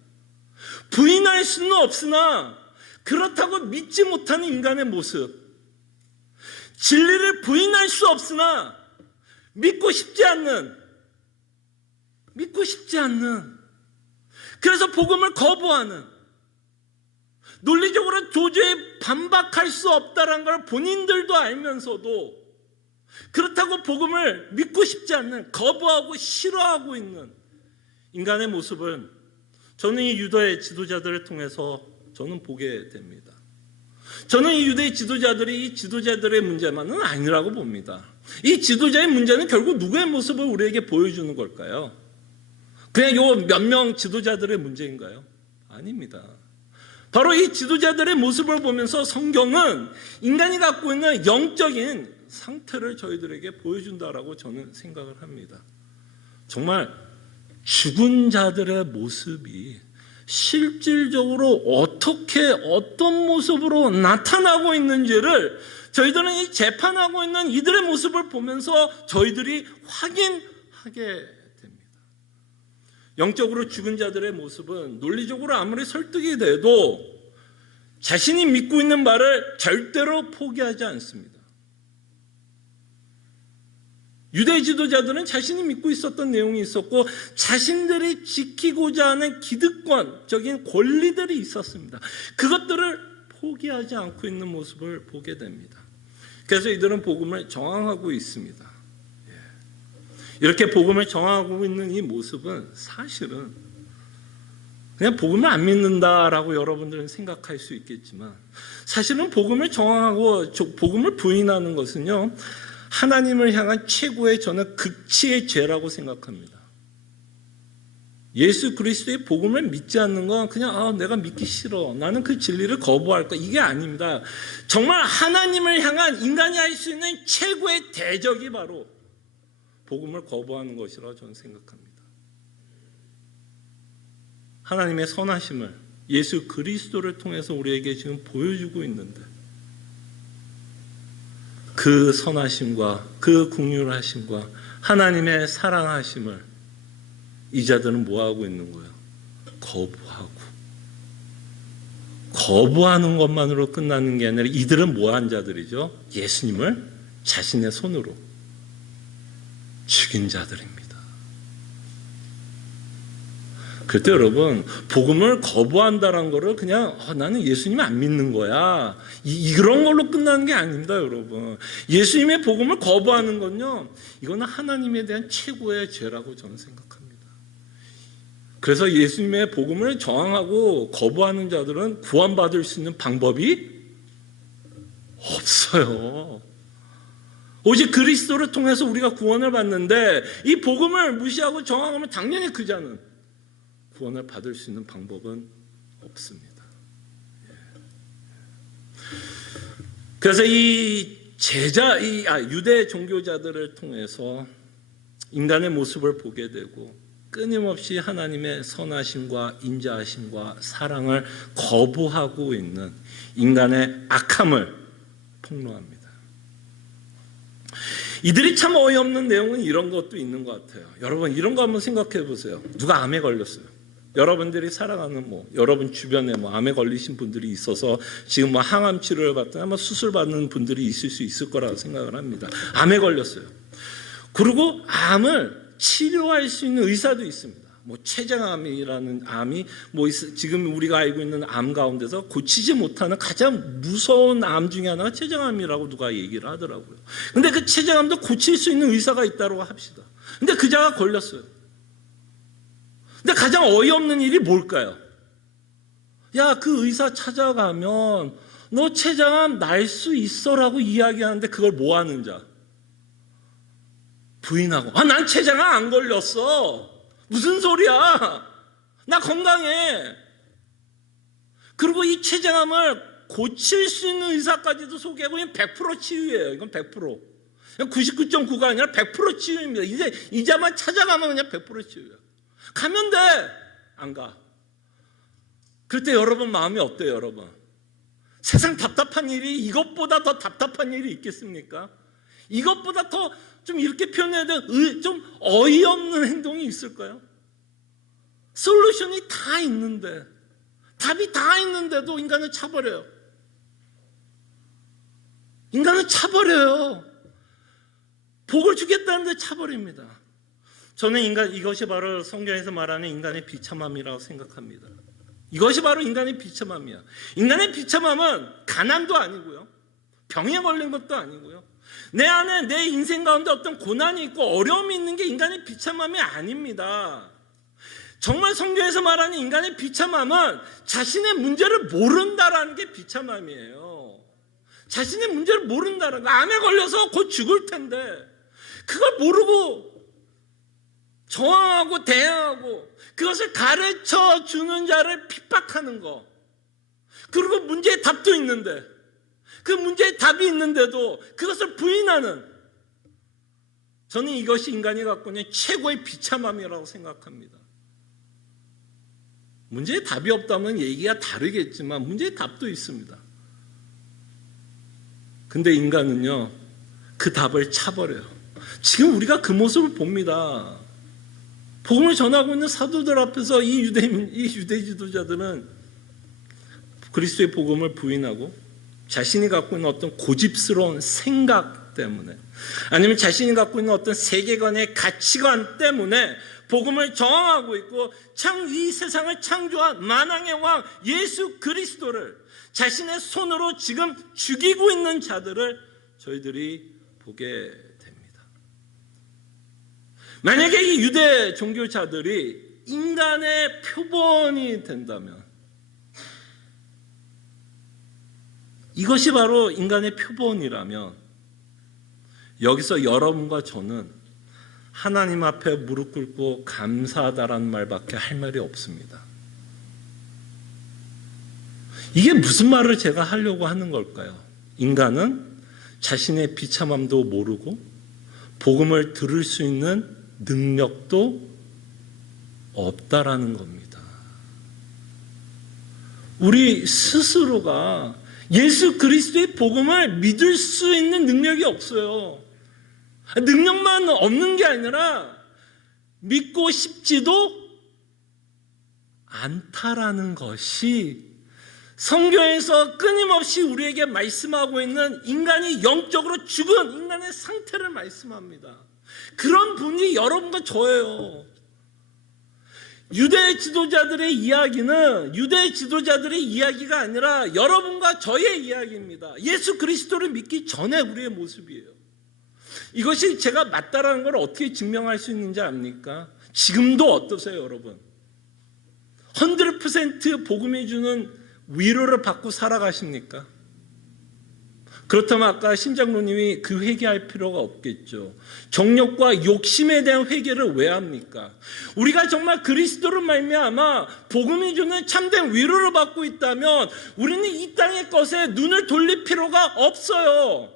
부인할 수는 없으나 그렇다고 믿지 못하는 인간의 모습, 진리를 부인할 수 없으나 믿고 싶지 않는, 그래서 복음을 거부하는, 논리적으로 도저히 반박할 수 없다는 걸 본인들도 알면서도 그렇다고 복음을 믿고 싶지 않는, 거부하고 싫어하고 있는 인간의 모습은 저는 이 유다의 지도자들을 통해서 저는 보게 됩니다. 저는 이 유대의 지도자들이 이 지도자들의 문제만은 아니라고 봅니다. 이 지도자의 문제는 결국 누구의 모습을 우리에게 보여주는 걸까요? 그냥 요 몇 명 지도자들의 문제인가요? 아닙니다. 바로 이 지도자들의 모습을 보면서 성경은 인간이 갖고 있는 영적인 상태를 저희들에게 보여준다라고 저는 생각을 합니다. 정말 죽은 자들의 모습이 실질적으로 어떤 모습으로 나타나고 있는지를 저희들은 이 재판하고 있는 이들의 모습을 보면서 저희들이 확인하게 됩니다. 영적으로 죽은 자들의 모습은 논리적으로 아무리 설득이 돼도 자신이 믿고 있는 말을 절대로 포기하지 않습니다. 유대 지도자들은 자신이 믿고 있었던 내용이 있었고 자신들이 지키고자 하는 기득권적인 권리들이 있었습니다. 그것들을 포기하지 않고 있는 모습을 보게 됩니다. 그래서 이들은 복음을 저항하고 있습니다. 이렇게 복음을 저항하고 있는 이 모습은 사실은 그냥 복음을 안 믿는다라고 여러분들은 생각할 수 있겠지만 사실은 복음을 저항하고 복음을 부인하는 것은요, 하나님을 향한 최고의 저는 극치의 죄라고 생각합니다. 예수 그리스도의 복음을 믿지 않는 건 그냥 내가 믿기 싫어, 나는 그 진리를 거부할 거야, 이게 아닙니다. 정말 하나님을 향한 인간이 할 수 있는 최고의 대적이 바로 복음을 거부하는 것이라고 저는 생각합니다. 하나님의 선하심을 예수 그리스도를 통해서 우리에게 지금 보여주고 있는데 그 선하심과 그 긍휼하심과 하나님의 사랑하심을 이 자들은 뭐하고 있는 거예요? 거부하는 것만으로 끝나는 게 아니라 이들은 뭐한 자들이죠? 예수님을 자신의 손으로 죽인 자들입니다. 그때 여러분, 복음을 거부한다는 거를 그냥 나는 예수님 안 믿는 거야, 이런 걸로 끝나는 게 아닙니다. 여러분, 예수님의 복음을 거부하는 건요, 이거는 하나님에 대한 최고의 죄라고 저는 생각합니다. 그래서 예수님의 복음을 저항하고 거부하는 자들은 구원받을 수 있는 방법이 없어요. 오직 그리스도를 통해서 우리가 구원을 받는데 이 복음을 무시하고 저항하면 당연히 그 자는 구원을 받을 수 있는 방법은 없습니다. 그래서 이 유대 종교자들을 통해서 인간의 모습을 보게 되고 끊임없이 하나님의 선하심과 인자하심과 사랑을 거부하고 있는 인간의 악함을 폭로합니다. 이들이 참 어이없는 내용은 이런 것도 있는 것 같아요. 여러분, 이런 거 한번 생각해 보세요. 누가 암에 걸렸어요. 여러분들이 살아가는 여러분 주변에 암에 걸리신 분들이 있어서 지금 항암 치료를 받거나 수술 받는 분들이 있을 수 있을 거라고 생각을 합니다. 암에 걸렸어요. 그리고 암을 치료할 수 있는 의사도 있습니다. 췌장암이라는 암이 지금 우리가 알고 있는 암 가운데서 고치지 못하는 가장 무서운 암 중에 하나가 췌장암이라고 누가 얘기를 하더라고요. 근데 그 췌장암도 고칠 수 있는 의사가 있다고 합시다. 근데 그 자가 걸렸어요. 근데 가장 어이없는 일이 뭘까요? 야, 그 의사 찾아가면 너 췌장암 날 수 있어라고 이야기하는데 그걸 뭐 하는 자? 부인하고, 난 췌장암 안 걸렸어. 무슨 소리야? 나 건강해. 그리고 이 췌장암을 고칠 수 있는 의사까지도 소개하고, 이건 100% 치유예요. 이건 100%. 99.9가 아니라 100% 치유입니다. 이제 이자만 찾아가면 그냥 100% 치유야. 가면 돼. 안 가. 그럴 때 여러분 마음이 어때요, 여러분? 세상 답답한 일이 이것보다 더 답답한 일이 있겠습니까? 이것보다 더 좀 이렇게 표현해야 돼, 좀 어이없는 행동이 있을까요? 솔루션이 다 있는데, 답이 다 있는데도 인간을 차버려요. 인간을 차버려요. 복을 주겠다는데 차버립니다. 저는 이것이 바로 성경에서 말하는 인간의 비참함이라고 생각합니다. 이것이 바로 인간의 비참함이야. 인간의 비참함은 가난도 아니고요, 병에 걸린 것도 아니고요, 내 안에 내 인생 가운데 어떤 고난이 있고 어려움이 있는 게 인간의 비참함이 아닙니다. 정말 성경에서 말하는 인간의 비참함은 자신의 문제를 모른다라는 게 비참함이에요. 자신의 문제를 모른다라는 거. 암에 걸려서 곧 죽을 텐데 그걸 모르고 저항하고 대항하고 그것을 가르쳐 주는 자를 핍박하는 거. 그리고 문제의 답도 있는데, 그 문제의 답이 있는데도 그것을 부인하는, 저는 이것이 인간이 갖고 있는 최고의 비참함이라고 생각합니다. 문제의 답이 없다면 얘기가 다르겠지만 문제의 답도 있습니다. 근데 인간은요, 그 답을 차버려요. 지금 우리가 그 모습을 봅니다. 복음을 전하고 있는 사도들 앞에서 이 유대 지도자들은 그리스도의 복음을 부인하고 자신이 갖고 있는 어떤 고집스러운 생각, 때문에, 아니면 자신이 갖고 있는 어떤 세계관의 가치관 때문에 복음을 저항하고 있고, 참 이 세상을 창조한 만왕의 왕 예수 그리스도를 자신의 손으로 지금 죽이고 있는 자들을 저희들이 보게 됩니다. 만약에 이 유대 종교자들이 인간의 표본이 된다면, 이것이 바로 인간의 표본이라면, 여기서 여러분과 저는 하나님 앞에 무릎 꿇고 감사하다라는 말밖에 할 말이 없습니다. 이게 무슨 말을 제가 하려고 하는 걸까요? 인간은 자신의 비참함도 모르고 복음을 들을 수 있는 능력도 없다라는 겁니다. 우리 스스로가 예수 그리스도의 복음을 믿을 수 있는 능력이 없어요. 능력만 없는 게 아니라 믿고 싶지도 않다라는 것이 성경에서 끊임없이 우리에게 말씀하고 있는 인간이 영적으로 죽은 인간의 상태를 말씀합니다. 그런 분이 여러분과 저예요. 유대 지도자들의 이야기는 유대 지도자들의 이야기가 아니라 여러분과 저의 이야기입니다. 예수 그리스도를 믿기 전에 우리의 모습이에요. 이것이 제가 맞다라는 걸 어떻게 증명할 수 있는지 압니까? 지금도 어떠세요, 여러분? 100% 복음이 주는 위로를 받고 살아가십니까? 그렇다면 아까 신장로님이 그 회개할 필요가 없겠죠. 정욕과 욕심에 대한 회개를 왜 합니까? 우리가 정말 그리스도를 말미암아 복음이 주는 참된 위로를 받고 있다면 우리는 이 땅의 것에 눈을 돌릴 필요가 없어요.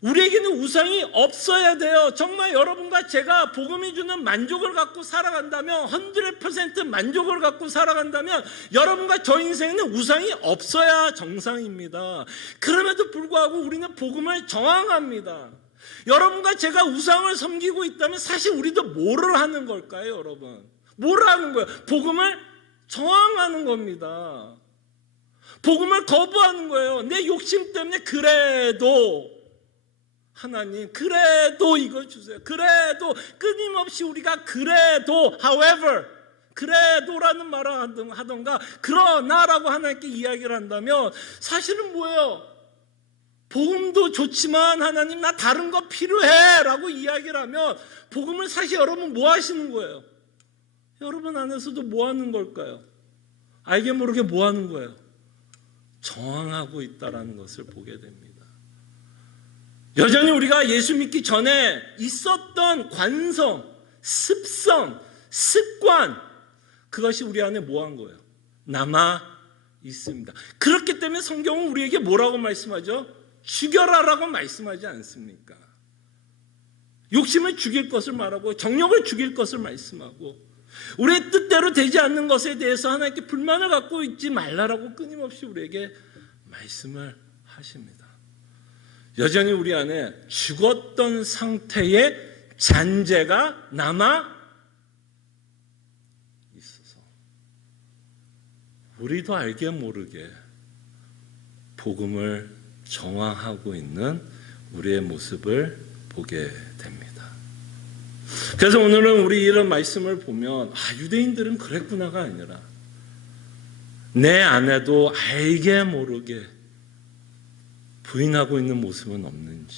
우리에게는 우상이 없어야 돼요. 정말 여러분과 제가 복음이 주는 만족을 갖고 살아간다면, 100% 만족을 갖고 살아간다면 여러분과 저 인생에는 우상이 없어야 정상입니다. 그럼에도 불구하고 우리는 복음을 저항합니다. 여러분과 제가 우상을 섬기고 있다면 사실 우리도 뭐를 하는 걸까요, 여러분? 뭐를 하는 거예요? 복음을 저항하는 겁니다. 복음을 거부하는 거예요. 내 욕심 때문에 그래도 하나님, 그래도 이걸 주세요. 그래도 끊임없이 우리가 그래도, however, 그래도라는 말을 하던가 그러나라고 하나님께 이야기를 한다면 사실은 뭐예요? 복음도 좋지만 하나님 나 다른 거 필요해 라고 이야기를 하면 복음을 사실 여러분 뭐 하시는 거예요? 여러분 안에서도 뭐 하는 걸까요? 알게 모르게 뭐 하는 거예요? 저항하고 있다는 것을 보게 됩니다. 여전히 우리가 예수 믿기 전에 있었던 관성, 습성, 습관, 그것이 우리 안에 뭐 한 거예요? 남아 있습니다. 그렇기 때문에 성경은 우리에게 뭐라고 말씀하죠? 죽여라라고 말씀하지 않습니까? 욕심을 죽일 것을 말하고 정욕을 죽일 것을 말씀하고 우리의 뜻대로 되지 않는 것에 대해서 하나님께 불만을 갖고 있지 말라라고 끊임없이 우리에게 말씀을 하십니다. 여전히 우리 안에 죽었던 상태의 잔재가 남아 있어서 우리도 알게 모르게 복음을 저항하고 있는 우리의 모습을 보게 됩니다. 그래서 오늘은 우리 이런 말씀을 보면 유대인들은 그랬구나가 아니라 내 안에도 알게 모르게 부인하고 있는 모습은 없는지,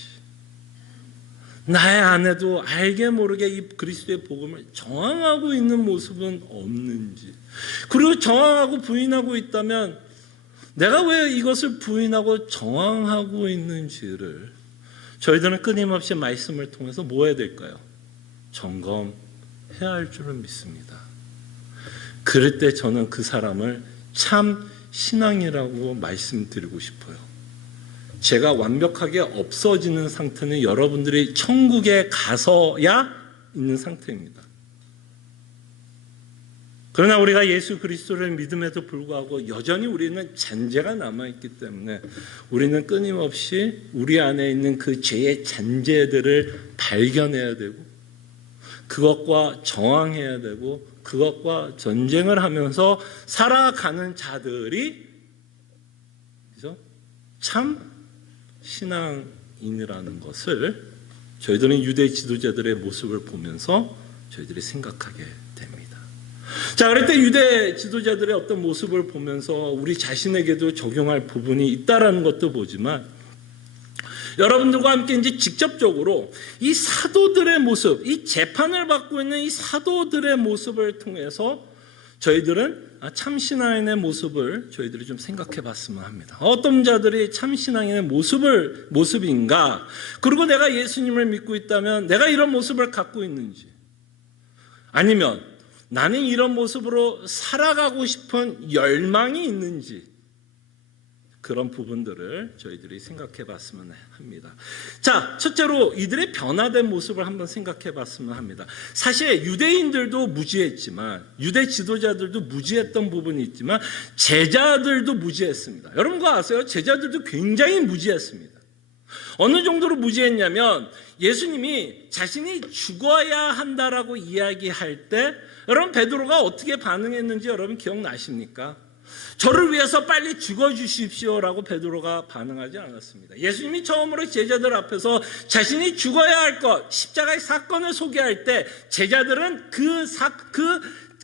나의 안에도 알게 모르게 이 그리스도의 복음을 저항하고 있는 모습은 없는지, 그리고 저항하고 부인하고 있다면 내가 왜 이것을 부인하고 저항하고 있는지를 저희들은 끊임없이 말씀을 통해서 뭐 해야 될까요? 점검해야 할 줄은 믿습니다. 그럴 때 저는 그 사람을 참 신앙이라고 말씀드리고 싶어요. 제가 완벽하게 없어지는 상태는 여러분들이 천국에 가서야 있는 상태입니다. 그러나 우리가 예수 그리스도를 믿음에도 불구하고 여전히 우리는 잔재가 남아있기 때문에 우리는 끊임없이 우리 안에 있는 그 죄의 잔재들을 발견해야 되고 그것과 저항해야 되고 그것과 전쟁을 하면서 살아가는 자들이 참 신앙인이라는 것을 저희들은 유대 지도자들의 모습을 보면서 저희들이 생각하게 됩니다. 자, 그럴 때 유대 지도자들의 어떤 모습을 보면서 우리 자신에게도 적용할 부분이 있다라는 것도 보지만, 여러분들과 함께 이제 직접적으로 이 사도들의 모습, 이 재판을 받고 있는 이 사도들의 모습을 통해서 저희들은 참신앙인의 모습을 저희들이 좀 생각해 봤으면 합니다. 어떤 자들이 참신앙인의 모습인가? 그리고 내가 예수님을 믿고 있다면 내가 이런 모습을 갖고 있는지, 아니면 나는 이런 모습으로 살아가고 싶은 열망이 있는지, 그런 부분들을 저희들이 생각해 봤으면 합니다. 자, 첫째로 이들의 변화된 모습을 한번 생각해 봤으면 합니다. 사실 유대인들도 무지했지만, 유대 지도자들도 무지했던 부분이 있지만 제자들도 무지했습니다. 여러분 그거 아세요? 제자들도 굉장히 무지했습니다. 어느 정도로 무지했냐면, 예수님이 자신이 죽어야 한다라고 이야기할 때 여러분 베드로가 어떻게 반응했는지 여러분 기억나십니까? 저를 위해서 빨리 죽어주십시오라고 베드로가 반응하지 않았습니다. 예수님이 처음으로 제자들 앞에서 자신이 죽어야 할 것, 십자가의 사건을 소개할 때 제자들은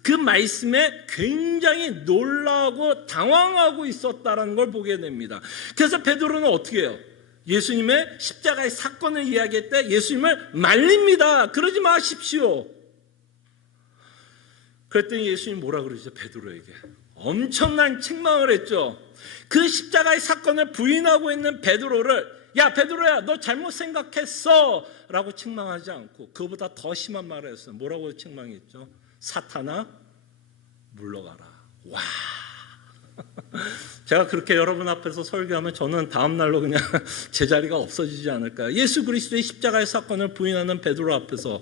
그 말씀에 굉장히 놀라고 당황하고 있었다는 걸 보게 됩니다. 그래서 베드로는 어떻게 해요? 예수님의 십자가의 사건을 이야기할 때 예수님을 말립니다. 그러지 마십시오. 그랬더니 예수님 뭐라 그러시죠? 베드로에게 엄청난 책망을 했죠. 그 십자가의 사건을 부인하고 있는 베드로를, 야 베드로야 너 잘못 생각했어 라고 책망하지 않고 그거보다 더 심한 말을 했어요. 뭐라고 책망했죠? 사탄아 물러가라. 와, 제가 그렇게 여러분 앞에서 설교하면 저는 다음 날로 그냥 제자리가 없어지지 않을까요? 예수 그리스도의 십자가의 사건을 부인하는 베드로 앞에서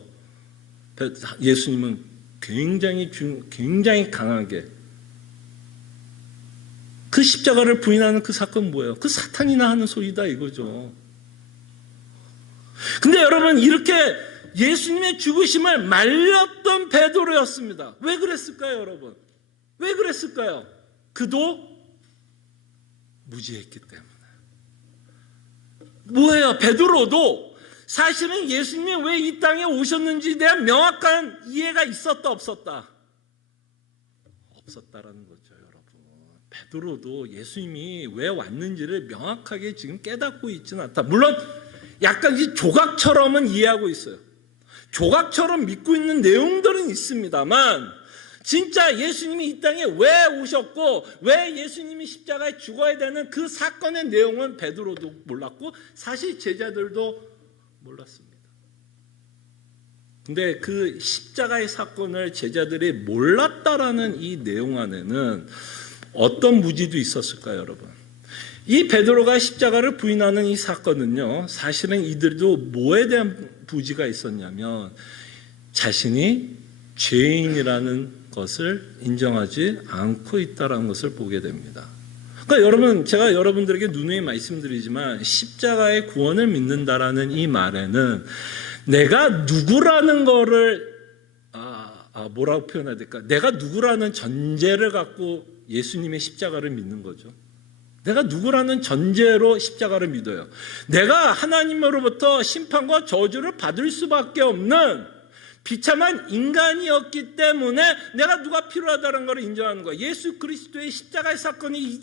예수님은 굉장히 강하게 그 십자가를 부인하는 그 사건은 뭐예요? 그 사탄이나 하는 소리다 이거죠. 근데 여러분 이렇게 예수님의 죽으심을 말렸던 베드로였습니다. 왜 그랬을까요, 여러분? 왜 그랬을까요? 그도 무지했기 때문에. 뭐예요? 베드로도 사실은 예수님이 왜 이 땅에 오셨는지에 대한 명확한 이해가 있었다 없었다? 없었다라는 거죠. 베드로도 예수님이 왜 왔는지를 명확하게 지금 깨닫고 있지는 않다. 물론 약간 이 조각처럼은 이해하고 있어요. 조각처럼 믿고 있는 내용들은 있습니다만 진짜 예수님이 이 땅에 왜 오셨고 왜 예수님이 십자가에 죽어야 되는 그 사건의 내용은 베드로도 몰랐고 사실 제자들도 몰랐습니다. 근데 그 십자가의 사건을 제자들이 몰랐다라는 이 내용 안에는 어떤 무지도 있었을까요, 여러분? 이 베드로가 십자가를 부인하는 이 사건은요, 사실은 이들도 뭐에 대한 부지가 있었냐면 자신이 죄인이라는 것을 인정하지 않고 있다는 것을 보게 됩니다. 그러니까 여러분, 제가 여러분들에게 누누이 말씀드리지만 십자가의 구원을 믿는다라는 이 말에는 내가 누구라는 거를 뭐라고 표현해야 될까? 내가 누구라는 전제를 갖고 예수님의 십자가를 믿는 거죠. 내가 누구라는 전제로 십자가를 믿어요. 내가 하나님으로부터 심판과 저주를 받을 수밖에 없는 비참한 인간이었기 때문에 내가 누가 필요하다는 걸 인정하는 거예요. 예수 그리스도의 십자가의 사건이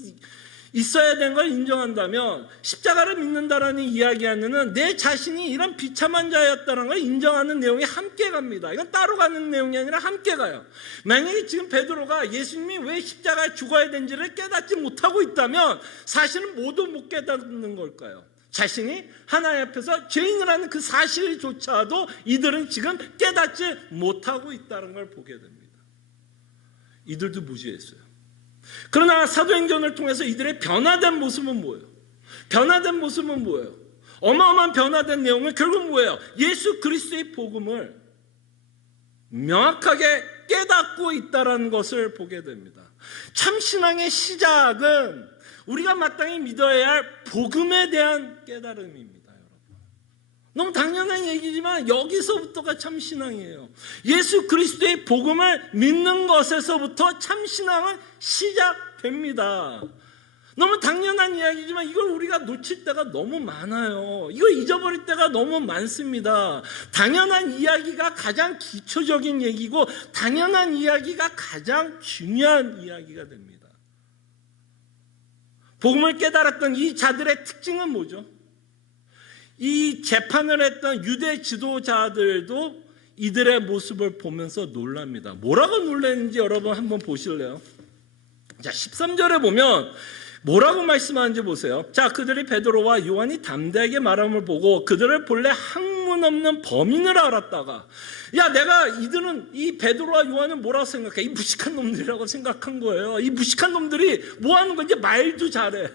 있어야 되는 걸 인정한다면 십자가를 믿는다라는 이야기 안에는 내 자신이 이런 비참한 자였다는 걸 인정하는 내용이 함께 갑니다. 이건 따로 가는 내용이 아니라 함께 가요. 만약에 지금 베드로가 예수님이 왜 십자가에 죽어야 되는지를 깨닫지 못하고 있다면 사실은 모두 못 깨닫는 걸까요? 자신이 하나님 앞에서 죄인이라는 그 사실조차도 이들은 지금 깨닫지 못하고 있다는 걸 보게 됩니다. 이들도 무지했어요. 그러나 사도행전을 통해서 이들의 변화된 모습은 뭐예요? 변화된 모습은 뭐예요? 어마어마한 변화된 내용은 결국 뭐예요? 예수 그리스도의 복음을 명확하게 깨닫고 있다는 것을 보게 됩니다. 참신앙의 시작은 우리가 마땅히 믿어야 할 복음에 대한 깨달음입니다. 너무 당연한 얘기지만 여기서부터가 참신앙이에요. 예수 그리스도의 복음을 믿는 것에서부터 참신앙은 시작됩니다. 너무 당연한 이야기지만 이걸 우리가 놓칠 때가 너무 많아요. 이거 잊어버릴 때가 너무 많습니다. 당연한 이야기가 가장 기초적인 얘기고 당연한 이야기가 가장 중요한 이야기가 됩니다. 복음을 깨달았던 이 자들의 특징은 뭐죠? 이 재판을 했던 유대 지도자들도 이들의 모습을 보면서 놀랍니다. 뭐라고 놀랐는지 여러분 한번 보실래요? 자, 13절에 보면 뭐라고 말씀하는지 보세요. 자, 그들이 베드로와 요한이 담대하게 말함을 보고 그들을 본래 학문 없는 범인을 알았다가, 야, 내가 이들은 이 베드로와 요한은 뭐라고 생각해? 이 무식한 놈들이라고 생각한 거예요. 이 무식한 놈들이 뭐 하는 건지 말도 잘해.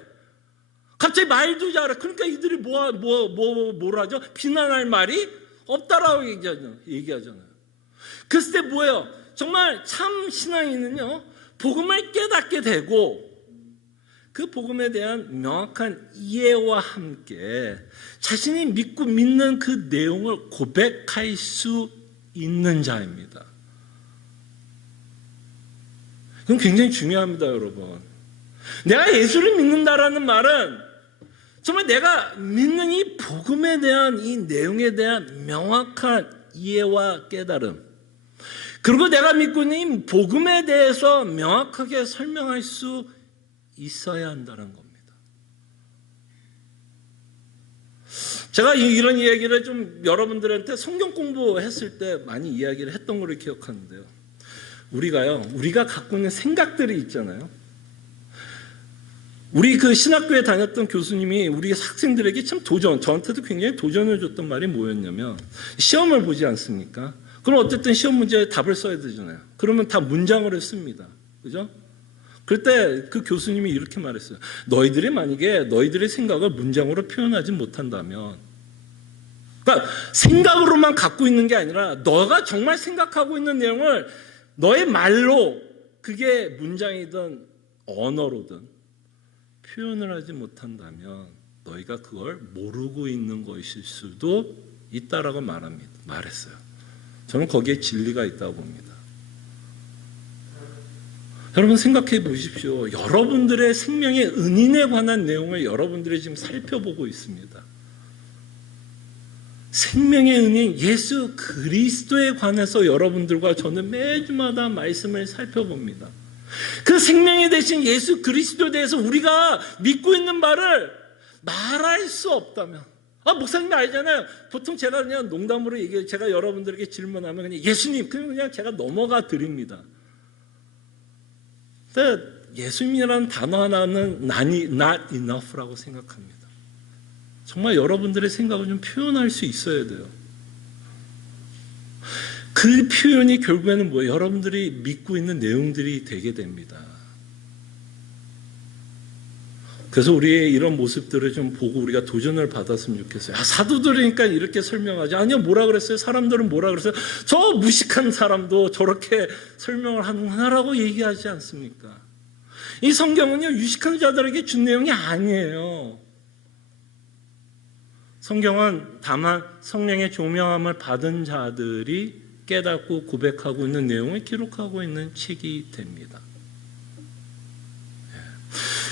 갑자기 말도 잘해. 그러니까 이들이 뭐라죠? 비난할 말이 없다라고 얘기하잖아요. 그랬을 때 뭐예요? 정말 참 신앙인은요, 복음을 깨닫게 되고 그 복음에 대한 명확한 이해와 함께 자신이 믿고 믿는 그 내용을 고백할 수 있는 자입니다. 이건 굉장히 중요합니다, 여러분. 내가 예수를 믿는다라는 말은 정말 내가 믿는 이 복음에 대한 이 내용에 대한 명확한 이해와 깨달음, 그리고 내가 믿고 있는 이 복음에 대해서 명확하게 설명할 수 있어야 한다는 겁니다. 제가 이런 이야기를 좀 여러분들한테 성경 공부했을 때 많이 이야기를 했던 걸 기억하는데요. 우리가 갖고 있는 생각들이 있잖아요. 우리 그 신학교에 다녔던 교수님이 우리 학생들에게 참 저한테도 굉장히 도전을 줬던 말이 뭐였냐면, 시험을 보지 않습니까? 그럼 어쨌든 시험 문제에 답을 써야 되잖아요. 그러면 다 문장으로 씁니다. 그죠? 그럴 때 그 교수님이 이렇게 말했어요. 너희들이 만약에 너희들의 생각을 문장으로 표현하지 못한다면, 그러니까 생각으로만 갖고 있는 게 아니라 너가 정말 생각하고 있는 내용을 너의 말로, 그게 문장이든 언어로든 표현을 하지 못한다면 너희가 그걸 모르고 있는 것일 수도 있다라고 말했어요. 저는 거기에 진리가 있다고 봅니다. 여러분 생각해 보십시오. 여러분들의 생명의 은인에 관한 내용을 여러분들이 지금 살펴보고 있습니다. 생명의 은인 예수 그리스도에 관해서 여러분들과 저는 매주마다 말씀을 살펴봅니다. 그 생명이 되신 예수 그리스도에 대해서 우리가 믿고 있는 바를 말할 수 없다면, 목사님 알잖아요. 보통 제가 그냥 농담으로 얘기해요. 제가 여러분들에게 질문하면 그냥 예수님, 그냥 제가 넘어가 드립니다. 근데 예수님이라는 단어 하나는 not enough라고 생각합니다. 정말 여러분들의 생각을 좀 표현할 수 있어야 돼요. 그 표현이 결국에는 뭐예요? 여러분들이 믿고 있는 내용들이 되게 됩니다. 그래서 우리의 이런 모습들을 좀 보고 우리가 도전을 받았으면 좋겠어요. 사도들이니까 이렇게 설명하지. 아니요, 뭐라 그랬어요? 사람들은 뭐라 그랬어요? 저 무식한 사람도 저렇게 설명을 하는구나라고 얘기하지 않습니까? 이 성경은요, 유식한 자들에게 준 내용이 아니에요. 성경은 다만 성령의 조명함을 받은 자들이 깨닫고 고백하고 있는 내용을 기록하고 있는 책이 됩니다.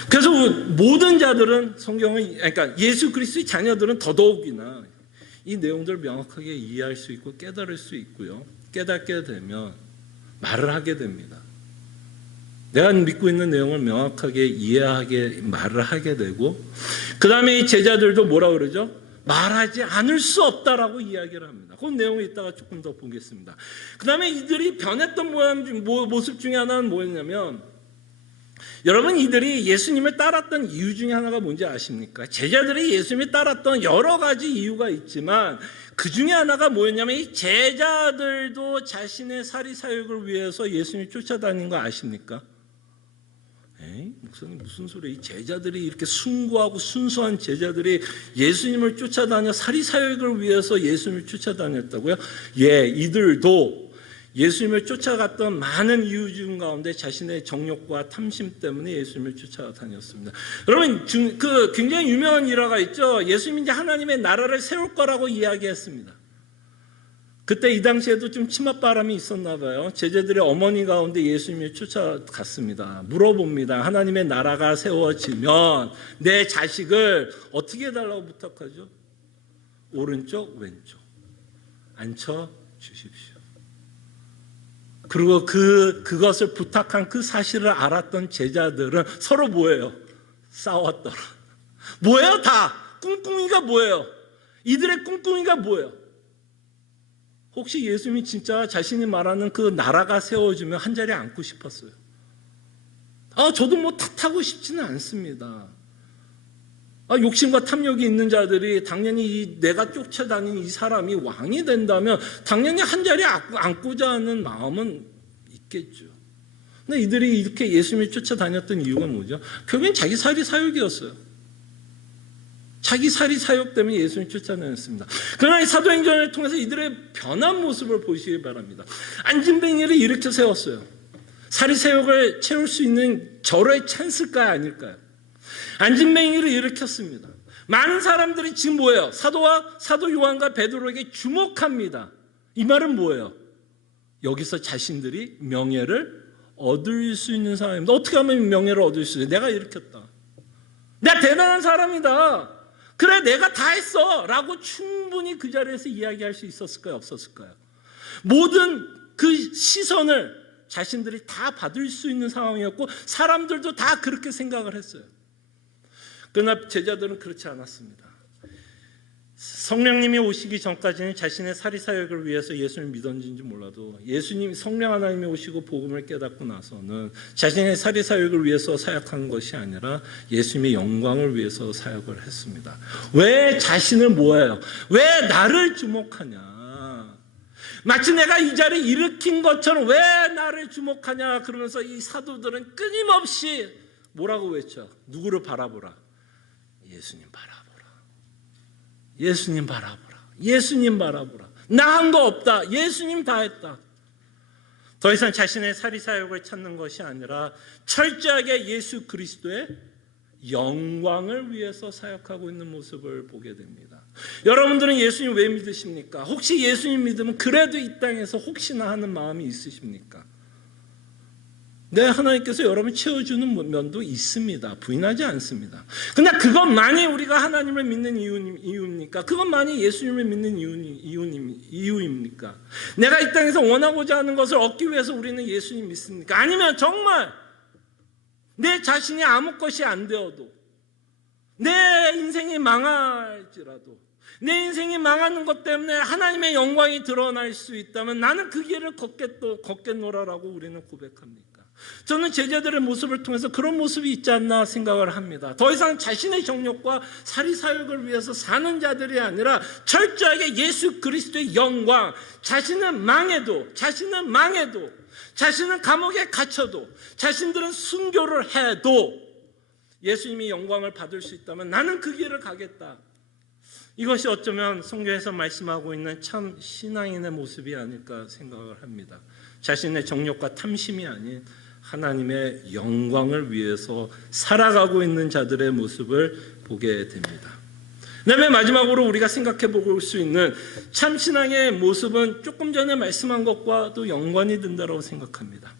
그래서 모든 자들은 그러니까 예수 그리스도의 자녀들은 더더욱이나 이 내용들을 명확하게 이해할 수 있고 깨달을 수 있고요. 깨닫게 되면 말을 하게 됩니다. 내가 믿고 있는 내용을 명확하게 이해하게 말을 하게 되고, 그 다음에 이 제자들도 뭐라 그러죠? 말하지 않을 수 없다라고 이야기를 합니다. 그 내용을 이따가 조금 더 보겠습니다. 그 다음에 이들이 변했던 모습 중에 하나는 뭐였냐면, 여러분 이들이 예수님을 따랐던 이유 중에 하나가 뭔지 아십니까? 제자들이 예수님을 따랐던 여러 가지 이유가 있지만 그 중에 하나가 뭐였냐면, 이 제자들도 자신의 사리사욕을 위해서 예수님을 쫓아다닌 거 아십니까? 목사님 무슨 소리예요? 이 제자들이 이렇게 숭고하고 순수한 제자들이 예수님을 쫓아다녀 사리사욕을 위해서 예수님을 쫓아다녔다고요? 이들도 예수님을 쫓아갔던 많은 이유 중 가운데 자신의 정욕과 탐심 때문에 예수님을 쫓아다녔습니다. 여러분, 그 굉장히 유명한 일화가 있죠. 예수님이 이제 하나님의 나라를 세울 거라고 이야기했습니다. 그때 이 당시에도 좀 치맛바람이 있었나 봐요. 제자들의 어머니 가운데 예수님이 쫓아갔습니다. 물어봅니다. 하나님의 나라가 세워지면 내 자식을 어떻게 해달라고 부탁하죠? 오른쪽, 왼쪽 앉혀주십시오. 그리고 그것을 부탁한 그 사실을 알았던 제자들은 서로 뭐예요? 싸웠더라. 뭐예요? 다 꿍꿍이가 뭐예요? 이들의 꿍꿍이가 뭐예요? 혹시 예수님이 진짜 자신이 말하는 그 나라가 세워지면 한 자리에 앉고 싶었어요? 저도 뭐 탓하고 싶지는 않습니다. 욕심과 탐욕이 있는 자들이 당연히 내가 쫓아다니는 이 사람이 왕이 된다면 당연히 한 자리에 앉고자 하는 마음은 있겠죠. 근데 이들이 이렇게 예수님을 쫓아다녔던 이유가 뭐죠? 결국엔 자기살이 사욕이었어요. 자기살이 사욕 때문에 예수님을 쫓아다녔습니다. 그러나 이 사도행전을 통해서 이들의 변한 모습을 보시기 바랍니다. 안진뱅이를 일으켜 세웠어요. 사리새욕을 채울 수 있는 절호의 찬스가 아닐까요? 안진뱅이를 일으켰습니다. 많은 사람들이 지금 뭐예요? 사도 요한과 베드로에게 주목합니다. 이 말은 뭐예요? 여기서 자신들이 명예를 얻을 수 있는 사람입니다. 어떻게 하면 명예를 얻을 수 있어요? 내가 일으켰다. 내가 대단한 사람이다. 그래, 내가 다 했어 라고 충분히 그 자리에서 이야기할 수 있었을까요? 없었을까요? 모든 그 시선을 자신들이 다 받을 수 있는 상황이었고 사람들도 다 그렇게 생각을 했어요. 그러나 제자들은 그렇지 않았습니다. 성령님이 오시기 전까지는 자신의 사리사욕을 위해서 예수님을 믿었는지 몰라도 예수님 성령 하나님이 오시고 복음을 깨닫고 나서는 자신의 사리사욕을 위해서 사역한 것이 아니라 예수님의 영광을 위해서 사역을 했습니다. 왜 자신을 뭐예요? 왜 나를 주목하냐? 마치 내가 이 자리를 일으킨 것처럼 왜 나를 주목하냐? 그러면서 이 사도들은 끊임없이 뭐라고 외쳐? 누구를 바라보라? 예수님 바라보라. 예수님 바라보라. 예수님 바라보라. 나 한 거 없다. 예수님 다 했다. 더 이상 자신의 사리사욕을 찾는 것이 아니라 철저하게 예수 그리스도의 영광을 위해서 사역하고 있는 모습을 보게 됩니다. 여러분들은 예수님 왜 믿으십니까? 혹시 예수님 믿으면 그래도 이 땅에서 혹시나 하는 마음이 있으십니까? 네, 하나님께서 여러분을 채워주는 면도 있습니다. 부인하지 않습니다. 그러나 그것만이 우리가 하나님을 믿는 이유입니까? 그것만이 예수님을 믿는 이유입니까? 내가 이 땅에서 원하고자 하는 것을 얻기 위해서 우리는 예수님 믿습니까? 아니면 정말 내 자신이 아무 것이 안 되어도 내 인생이 망할지라도 내 인생이 망하는 것 때문에 하나님의 영광이 드러날 수 있다면 나는 그 길을 걷겠노라라고 우리는 고백합니까? 저는 제자들의 모습을 통해서 그런 모습이 있지 않나 생각을 합니다. 더 이상 자신의 정욕과 사리사욕을 위해서 사는 자들이 아니라 철저하게 예수 그리스도의 영광, 자신은 망해도 자신은 감옥에 갇혀도 자신들은 순교를 해도 예수님이 영광을 받을 수 있다면 나는 그 길을 가겠다. 이것이 어쩌면 성경에서 말씀하고 있는 참 신앙인의 모습이 아닐까 생각을 합니다. 자신의 정욕과 탐심이 아닌 하나님의 영광을 위해서 살아가고 있는 자들의 모습을 보게 됩니다. 그다음에 마지막으로 우리가 생각해 볼 수 있는 참 신앙의 모습은 조금 전에 말씀한 것과도 연관이 된다고 생각합니다.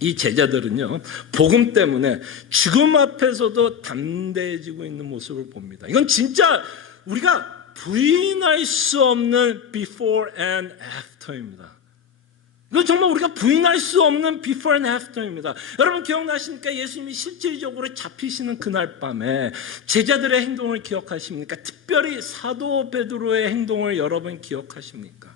이 제자들은요, 복음 때문에 죽음 앞에서도 담대해지고 있는 모습을 봅니다. 이건 진짜 우리가 부인할 수 없는 before and after입니다. 이건 정말 우리가 부인할 수 없는 before and after입니다. 여러분 기억나십니까? 예수님이 실질적으로 잡히시는 그날 밤에 제자들의 행동을 기억하십니까? 특별히 사도 베드로의 행동을 여러분 기억하십니까?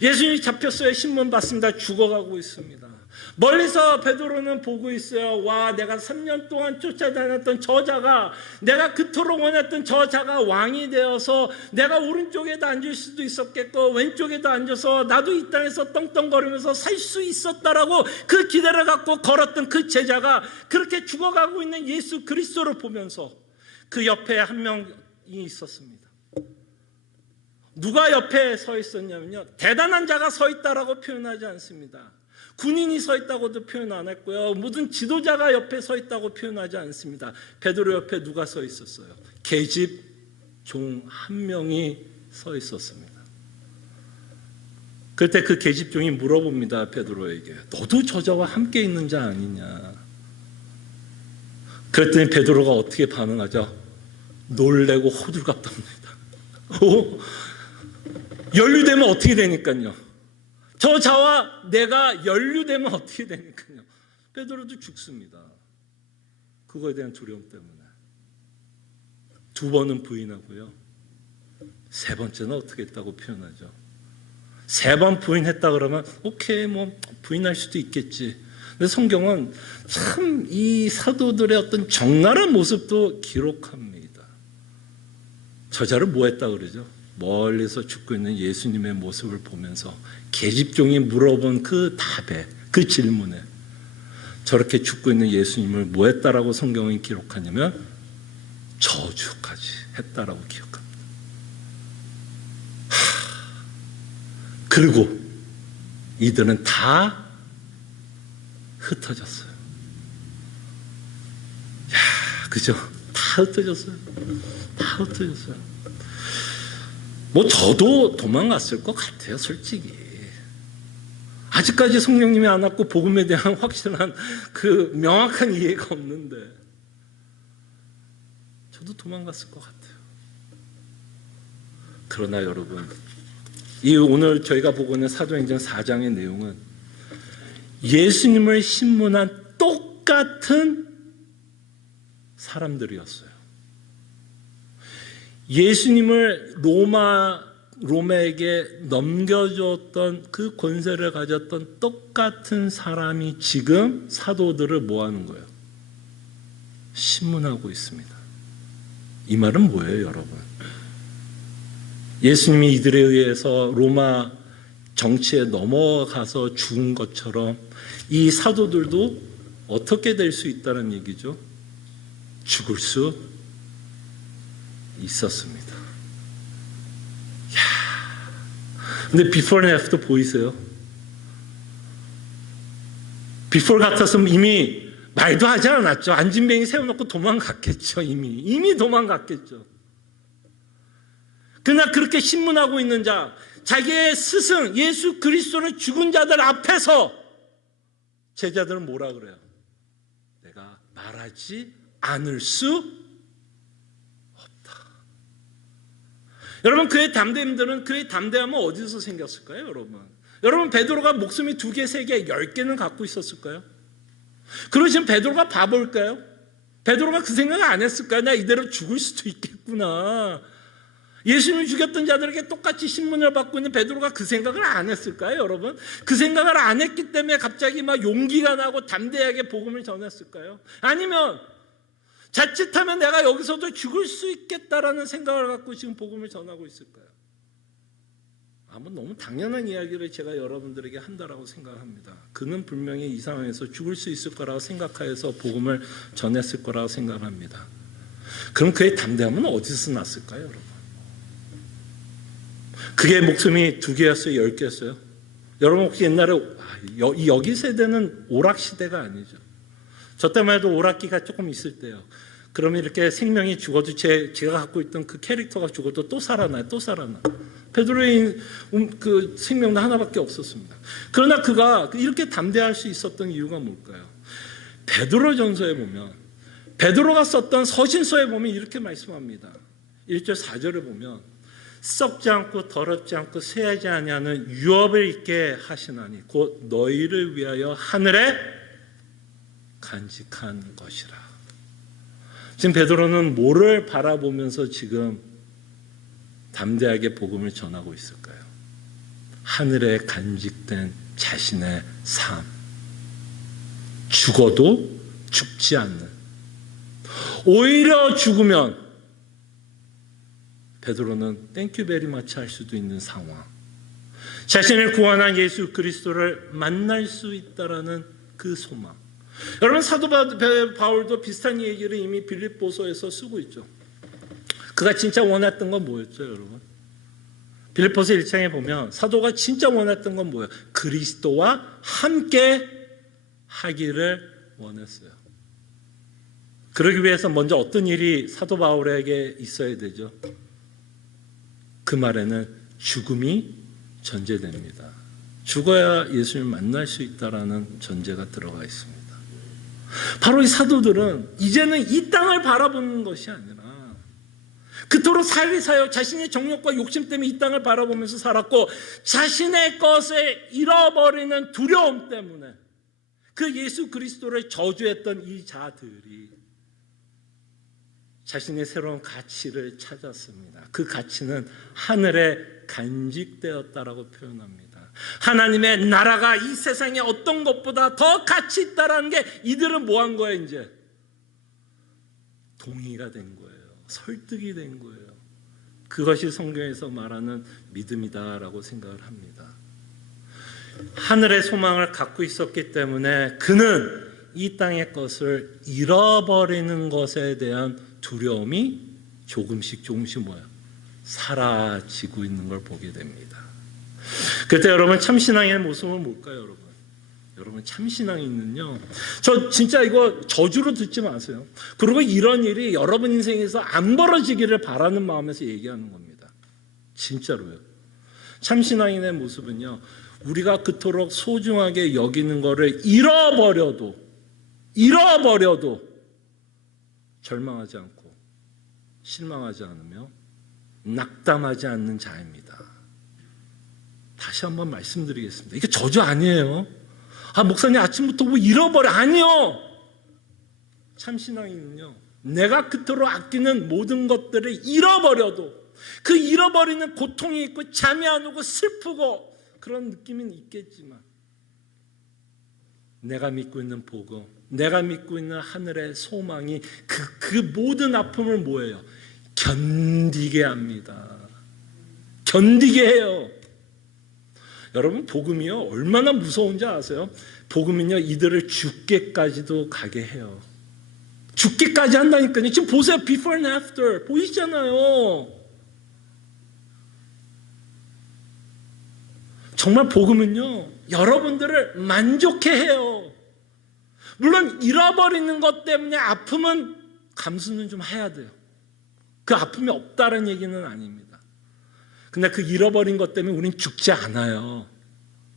예수님이 잡혔어요. 신문 받습니다. 죽어가고 있습니다. 멀리서 베드로는 보고 있어요. 와, 내가 3년 동안 쫓아다녔던 저 자가, 내가 그토록 원했던 저 자가 왕이 되어서 내가 오른쪽에도 앉을 수도 있었겠고 왼쪽에도 앉아서 나도 이 땅에서 떵떵거리면서 살 수 있었다라고 그 기대를 갖고 걸었던 그 제자가 그렇게 죽어가고 있는 예수 그리스도를 보면서 그 옆에 한 명이 있었습니다. 누가 옆에 서 있었냐면요, 대단한 자가 서 있다라고 표현하지 않습니다. 군인이 서 있다고도 표현 안 했고요, 모든 지도자가 옆에 서 있다고 표현하지 않습니다. 베드로 옆에 누가 서 있었어요? 계집 종 한 명이 서 있었습니다. 그때 그 계집종이 물어봅니다. 베드로에게. 너도 저자와 함께 있는 자 아니냐. 그랬더니 베드로가 어떻게 반응하죠? 놀래고 호들갑답니다. 연루되면 어떻게 되니까요? 저 자와 내가 연루되면 어떻게 되니까요? 베드로도 죽습니다. 그거에 대한 두려움 때문에. 두 번은 부인하고요. 세 번째는 어떻게 했다고 표현하죠? 세 번 부인했다 그러면 오케이 뭐 부인할 수도 있겠지. 근데 성경은 참 이 사도들의 어떤 적나라한 모습도 기록합니다. 저자를 뭐 했다 그러죠? 멀리서 죽고 있는 예수님의 모습을 보면서 계집종이 물어본 그 답에, 그 질문에 저렇게 죽고 있는 예수님을 뭐 했다라고 성경이 기록하냐면 저주까지 했다라고 기록합니다. 그리고 이들은 다 흩어졌어요. 야, 그죠? 다 흩어졌어요. 다 흩어졌어요. 뭐 저도 도망갔을 것 같아요, 솔직히. 아직까지 성령님이 안 왔고 복음에 대한 확실한 그 명확한 이해가 없는데 저도 도망갔을 것 같아요. 그러나 여러분, 이 오늘 저희가 보고 있는 사도행전 4장의 내용은 예수님을 신문한 똑같은 사람들이었어요. 예수님을 로마에게 넘겨줬던 그 권세를 가졌던 똑같은 사람이 지금 사도들을 뭐 하는 거예요? 신문하고 있습니다. 이 말은 뭐예요, 여러분? 예수님이 이들에 의해서 로마 정치에 넘어가서 죽은 것처럼 이 사도들도 어떻게 될 수 있다는 얘기죠? 죽을 수 있었습니다. 근데 before and after 보이세요? before 같았으면 이미 말도 하지 않았죠. 안진뱅이 세워놓고 도망갔겠죠. 이미 도망갔겠죠. 그러나 그렇게 신문하고 있는 자, 자기의 스승 예수 그리스도를 죽은 자들 앞에서 제자들은 뭐라 그래요? 내가 말하지 않을 수 없다. 여러분, 그의 담대함들은, 그의 담대함은 어디서 생겼을까요? 여러분 베드로가 목숨이 2개, 3개, 10개는 갖고 있었을까요? 그리고 지금 베드로가 바볼까요? 베드로가 그 생각을 안 했을까요? 나 이대로 죽을 수도 있겠구나. 예수님을 죽였던 자들에게 똑같이 신문을 받고 있는 베드로가 그 생각을 안 했을까요, 여러분? 그 생각을 안 했기 때문에 갑자기 막 용기가 나고 담대하게 복음을 전했을까요? 아니면 자칫하면 내가 여기서도 죽을 수 있겠다라는 생각을 갖고 지금 복음을 전하고 있을까요? 아마 너무 당연한 이야기를 제가 여러분들에게 한다라고 생각합니다. 그는 분명히 이 상황에서 죽을 수 있을 거라고 생각하여서 복음을 전했을 거라고 생각합니다. 그럼 그의 담대함은 어디서 났을까요, 여러분? 그게 목숨이 2개였어요? 10개였어요? 여러분 혹시 옛날에 여기 세대는 오락시대가 아니죠. 저 때만 해도 오락기가 조금 있을 때요. 그러면 이렇게 생명이 죽어도 제가 갖고 있던 그 캐릭터가 죽어도 또 살아나요. 또 살아나. 베드로의 그 생명도 하나밖에 없었습니다. 그러나 그가 이렇게 담대할 수 있었던 이유가 뭘까요? 베드로전서에 보면, 베드로가 썼던 서신서에 보면 이렇게 말씀합니다. 1절 4절에 보면 썩지 않고 더럽지 않고 쇠하지 아니하는 유업을 있게 하시나니 곧 너희를 위하여 하늘에 간직한 것이라. 지금 베드로는 뭐를 바라보면서 지금 담대하게 복음을 전하고 있을까요? 하늘에 간직된 자신의 삶. 죽어도 죽지 않는. 오히려 죽으면 베드로는 땡큐 베리 마치 할 수도 있는 상황. 자신을 구원한 예수 그리스도를 만날 수 있다라는 그 소망. 여러분, 사도 바울도 비슷한 얘기를 이미 빌립보서에서 쓰고 있죠. 그가 진짜 원했던 건 뭐였죠, 여러분? 빌립보서 1장에 보면 사도가 진짜 원했던 건 뭐예요? 그리스도와 함께 하기를 원했어요. 그러기 위해서 먼저 어떤 일이 사도 바울에게 있어야 되죠? 그 말에는 죽음이 전제됩니다. 죽어야 예수님을 만날 수 있다라는 전제가 들어가 있습니다. 바로 이 사도들은 이제는 이 땅을 바라보는 것이 아니라 그토록 살이 사여 자신의 정욕과 욕심 때문에 이 땅을 바라보면서 살았고 자신의 것을 잃어버리는 두려움 때문에 그 예수 그리스도를 저주했던 이 자들이 자신의 새로운 가치를 찾았습니다. 그 가치는 하늘에 간직되었다라고 표현합니다. 하나님의 나라가 이 세상의 어떤 것보다 더 가치 있다라는 게 이들은 뭐 한 거예요? 이제 동의가 된 거예요. 설득이 된 거예요. 그것이 성경에서 말하는 믿음이다라고 생각을 합니다. 하늘의 소망을 갖고 있었기 때문에 그는 이 땅의 것을 잃어버리는 것에 대한 두려움이 조금씩 뭐예요? 사라지고 있는 걸 보게 됩니다. 그때 여러분 참신앙의 모습은 뭘까요? 여러분 참신앙인은요, 저 진짜 이거 저주로 듣지 마세요. 그리고 이런 일이 여러분 인생에서 안 벌어지기를 바라는 마음에서 얘기하는 겁니다. 진짜로요. 참신앙인의 모습은요, 우리가 그토록 소중하게 여기는 거를 잃어버려도 절망하지 않고 실망하지 않으며 낙담하지 않는 자입니다. 다시 한번 말씀드리겠습니다. 이게 저주 아니에요. 목사님 아침부터 뭐 잃어버려. 아니요. 참신앙인은요, 내가 그토록 아끼는 모든 것들을 잃어버려도 그 잃어버리는 고통이 있고 잠이 안 오고 슬프고 그런 느낌은 있겠지만 내가 믿고 있는 복음, 내가 믿고 있는 하늘의 소망이 그 모든 아픔을 뭐예요? 견디게 합니다. 견디게 해요. 여러분, 복음이요 얼마나 무서운지 아세요? 복음은요 이들을 죽게까지도 가게 해요. 죽게까지 한다니까요. 지금 보세요. before and after 보이시잖아요. 정말 복음은요 여러분들을 만족해 해요. 물론 잃어버리는 것 때문에 아픔은 감수는 좀 해야 돼요. 그 아픔이 없다는 얘기는 아닙니다. 근데 그 잃어버린 것 때문에 우린 죽지 않아요.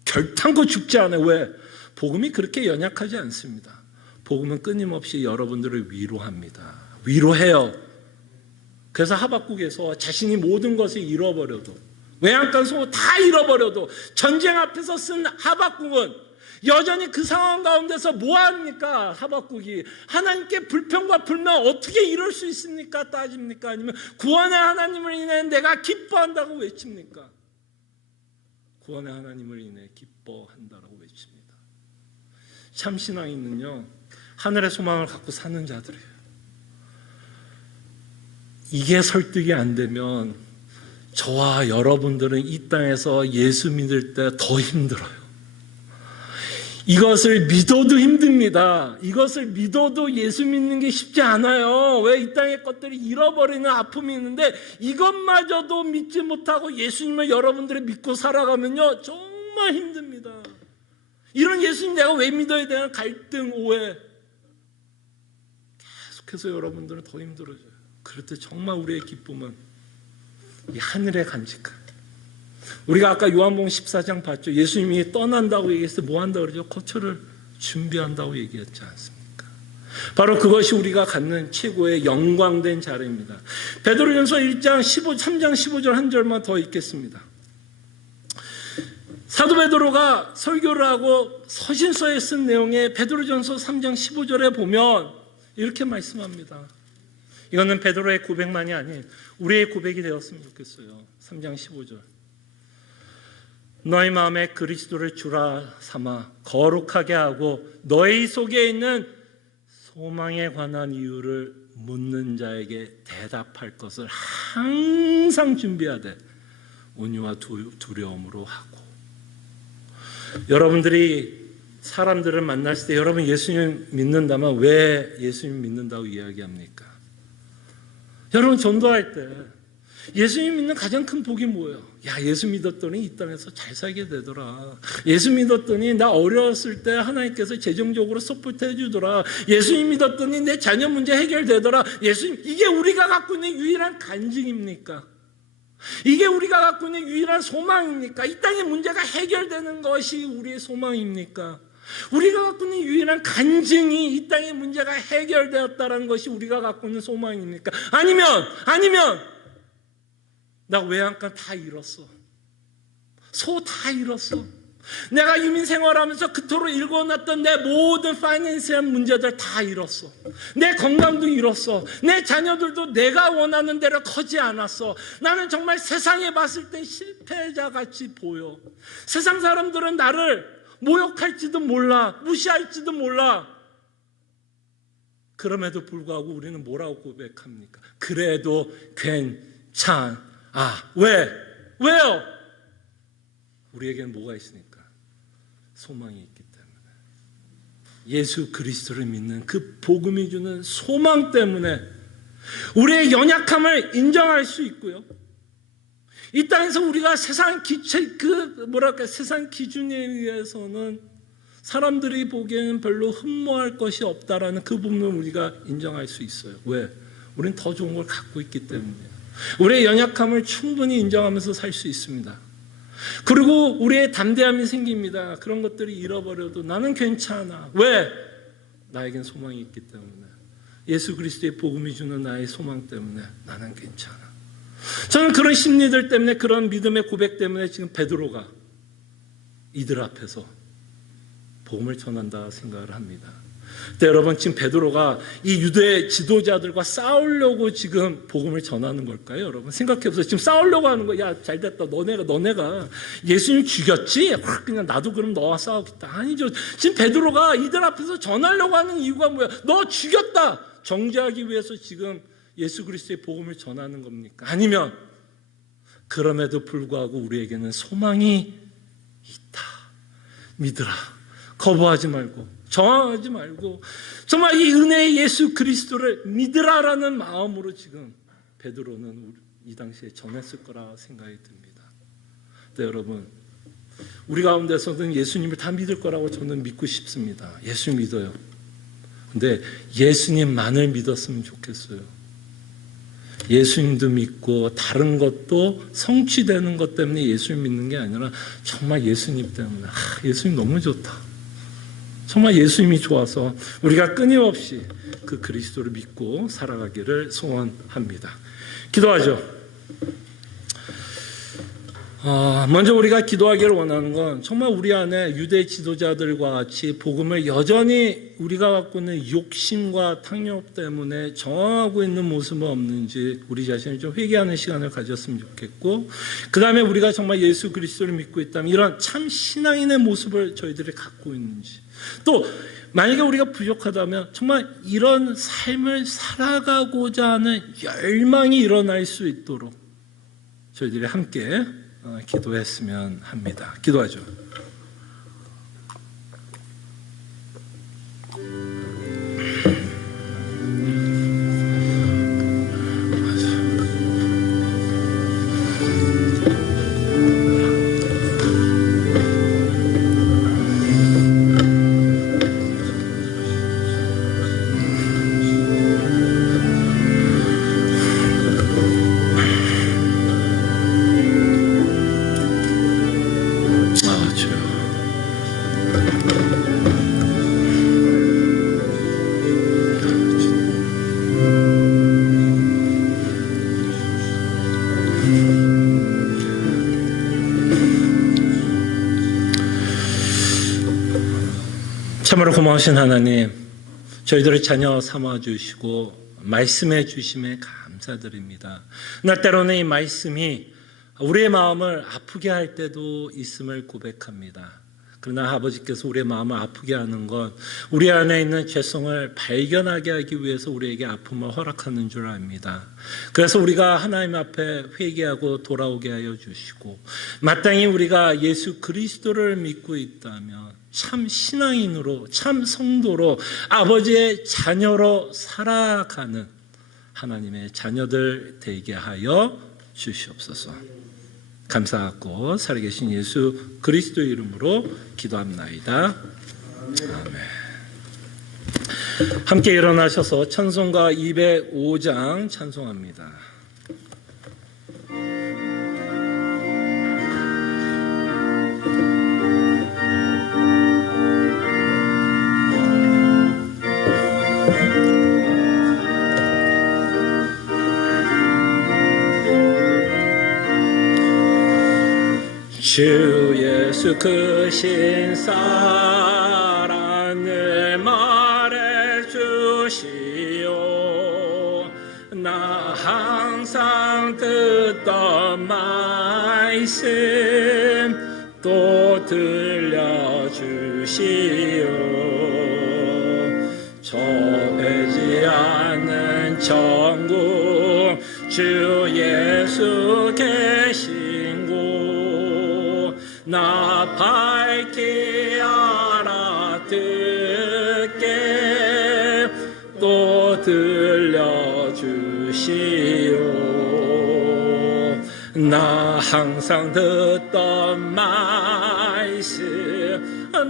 결탄코 죽지 않아요. 왜? 복음이 그렇게 연약하지 않습니다. 복음은 끊임없이 여러분들을 위로합니다. 위로해요. 그래서 하박국에서 자신이 모든 것을 잃어버려도, 외양간 소고 다 잃어버려도 전쟁 앞에서 쓴 하박국은 여전히 그 상황 가운데서 뭐합니까? 하박국이 하나님께 불평과 불만 어떻게 이룰 수 있습니까? 따집니까? 아니면 구원의 하나님을 인해 내가 기뻐한다고 외칩니까? 구원의 하나님을 인해 기뻐한다고 외칩니다. 참신앙인은요 하늘의 소망을 갖고 사는 자들이에요. 이게 설득이 안 되면 저와 여러분들은 이 땅에서 예수 믿을 때 더 힘들어요. 이것을 믿어도 힘듭니다. 이것을 믿어도 예수 믿는 게 쉽지 않아요. 왜? 이 땅의 것들이 잃어버리는 아픔이 있는데 이것마저도 믿지 못하고 예수님을 여러분들이 믿고 살아가면요 정말 힘듭니다. 이런 예수님 내가 왜 믿어야 되나 갈등, 오해 계속해서 여러분들은 더 힘들어져요. 그럴 때 정말 우리의 기쁨은 이 하늘의 간직함. 우리가 아까 요한복음 14장 봤죠. 예수님이 떠난다고 얘기했을 때 뭐 한다고 그러죠? 거처를 준비한다고 얘기했지 않습니까? 바로 그것이 우리가 갖는 최고의 영광된 자리입니다. 베드로전서 3장 15절 한 절만 더 읽겠습니다. 사도 베드로가 설교를 하고 서신서에 쓴 내용에 베드로전서 3장 15절에 보면 이렇게 말씀합니다. 이거는 베드로의 고백만이 아닌 우리의 고백이 되었으면 좋겠어요. 3장 15절. 너희 마음에 그리스도를 주라 삼아 거룩하게 하고 너희 속에 있는 소망에 관한 이유를 묻는 자에게 대답할 것을 항상 준비하되 온유와 두려움으로 하고. 여러분들이 사람들을 만났을 때 여러분 예수님 믿는다면 왜 예수님 믿는다고 이야기합니까? 여러분 전도할 때 예수님 믿는 가장 큰 복이 뭐예요? 야, 예수 믿었더니 이 땅에서 잘 살게 되더라. 예수 믿었더니 나 어려웠을 때 하나님께서 재정적으로 서포트 해주더라. 예수님 믿었더니 내 자녀 문제 해결되더라. 예수님, 이게 우리가 갖고 있는 유일한 간증입니까? 이게 우리가 갖고 있는 유일한 소망입니까? 이 땅의 문제가 해결되는 것이 우리의 소망입니까? 우리가 갖고 있는 유일한 간증이 이 땅의 문제가 해결되었다는 것이 우리가 갖고 있는 소망입니까? 아니면 나 외양간 다 잃었어. 소 다 잃었어. 내가 이민 생활하면서 그토록 일궈놨던 내 모든 파이낸셜 문제들 다 잃었어. 내 건강도 잃었어. 내 자녀들도 내가 원하는 대로 커지 않았어. 나는 정말 세상에 봤을 땐 실패자 같이 보여. 세상 사람들은 나를 모욕할지도 몰라, 무시할지도 몰라. 그럼에도 불구하고 우리는 뭐라고 고백합니까? 그래도 괜찮아. 왜요? 우리에게는 뭐가 있으니까? 소망이 있기 때문에. 예수 그리스도를 믿는 그 복음이 주는 소망 때문에 우리의 연약함을 인정할 수 있고요. 이 땅에서 우리가 세상 세상 기준에 의해서는 사람들이 보기에는 별로 흠모할 것이 없다라는 그 부분을 우리가 인정할 수 있어요. 왜? 우리는 더 좋은 걸 갖고 있기 때문이에요. 우리의 연약함을 충분히 인정하면서 살 수 있습니다. 그리고 우리의 담대함이 생깁니다. 그런 것들이 잃어버려도 나는 괜찮아. 왜? 나에겐 소망이 있기 때문에. 예수 그리스도의 복음이 주는 나의 소망 때문에 나는 괜찮아. 저는 그런 심리들 때문에, 그런 믿음의 고백 때문에 지금 베드로가 이들 앞에서 복음을 전한다 생각을 합니다. 근데 여러분, 지금 베드로가 이 유대 지도자들과 싸우려고 지금 복음을 전하는 걸까요? 여러분 생각해보세요. 지금 싸우려고 하는 거야. 야, 잘됐다. 너네가 예수님 죽였지? 그냥 나도 그럼 너와 싸우겠다. 아니죠. 지금 베드로가 이들 앞에서 전하려고 하는 이유가 뭐야? 너 죽였다. 정죄하기 위해서 지금 예수 그리스도의 복음을 전하는 겁니까? 아니면 그럼에도 불구하고 우리에게는 소망이 있다. 믿으라. 거부하지 말고, 저항하지 말고, 정말 이 은혜의 예수 그리스도를 믿으라라는 마음으로 지금 베드로는 이 당시에 전했을 거라 생각이 듭니다. 네, 여러분, 우리 가운데서는 예수님을 다 믿을 거라고 저는 믿고 싶습니다. 예수 믿어요. 근데 예수님만을 믿었으면 좋겠어요. 예수님도 믿고 다른 것도 성취되는 것 때문에 예수님 믿는 게 아니라 정말 예수님 때문에, 예수님 너무 좋다. 정말 예수님이 좋아서 우리가 끊임없이 그 그리스도를 믿고 살아가기를 소원합니다. 기도하죠. 먼저 우리가 기도하기를 원하는 건 정말 우리 안에 유대 지도자들과 같이 복음을 여전히 우리가 갖고 있는 욕심과 탕욕 때문에 저항하고 있는 모습은 없는지 우리 자신을 좀 회개하는 시간을 가졌으면 좋겠고, 그 다음에 우리가 정말 예수 그리스도를 믿고 있다면 이런 참 신앙인의 모습을 저희들이 갖고 있는지, 또 만약에 우리가 부족하다면 정말 이런 삶을 살아가고자 하는 열망이 일어날 수 있도록 저희들이 함께 기도했으면 합니다. 기도하죠. 참으로 고마우신 하나님, 저희들을 자녀 삼아주시고 말씀해 주심에 감사드립니다. 나 때로는 이 말씀이 우리의 마음을 아프게 할 때도 있음을 고백합니다. 그러나 아버지께서 우리의 마음을 아프게 하는 건 우리 안에 있는 죄성을 발견하게 하기 위해서 우리에게 아픔을 허락하는 줄 압니다. 그래서 우리가 하나님 앞에 회개하고 돌아오게 하여 주시고, 마땅히 우리가 예수 그리스도를 믿고 있다면 참 신앙인으로, 참 성도로, 아버지의 자녀로 살아가는 하나님의 자녀들 되게 하여 주시옵소서. 감사하고 살아계신 예수 그리스도 이름으로 기도합나이다. 아멘. 함께 일어나셔서 찬송가 205장 찬송합니다. 예수 크신 사랑을 말해 주시오. 나 항상 듣던 말씀 또 들려주시오. 좁지 않은 천국 주 예수 계신 곳 나 밝히 알아듣게 또 들려주시오. 나 항상 듣던 말씀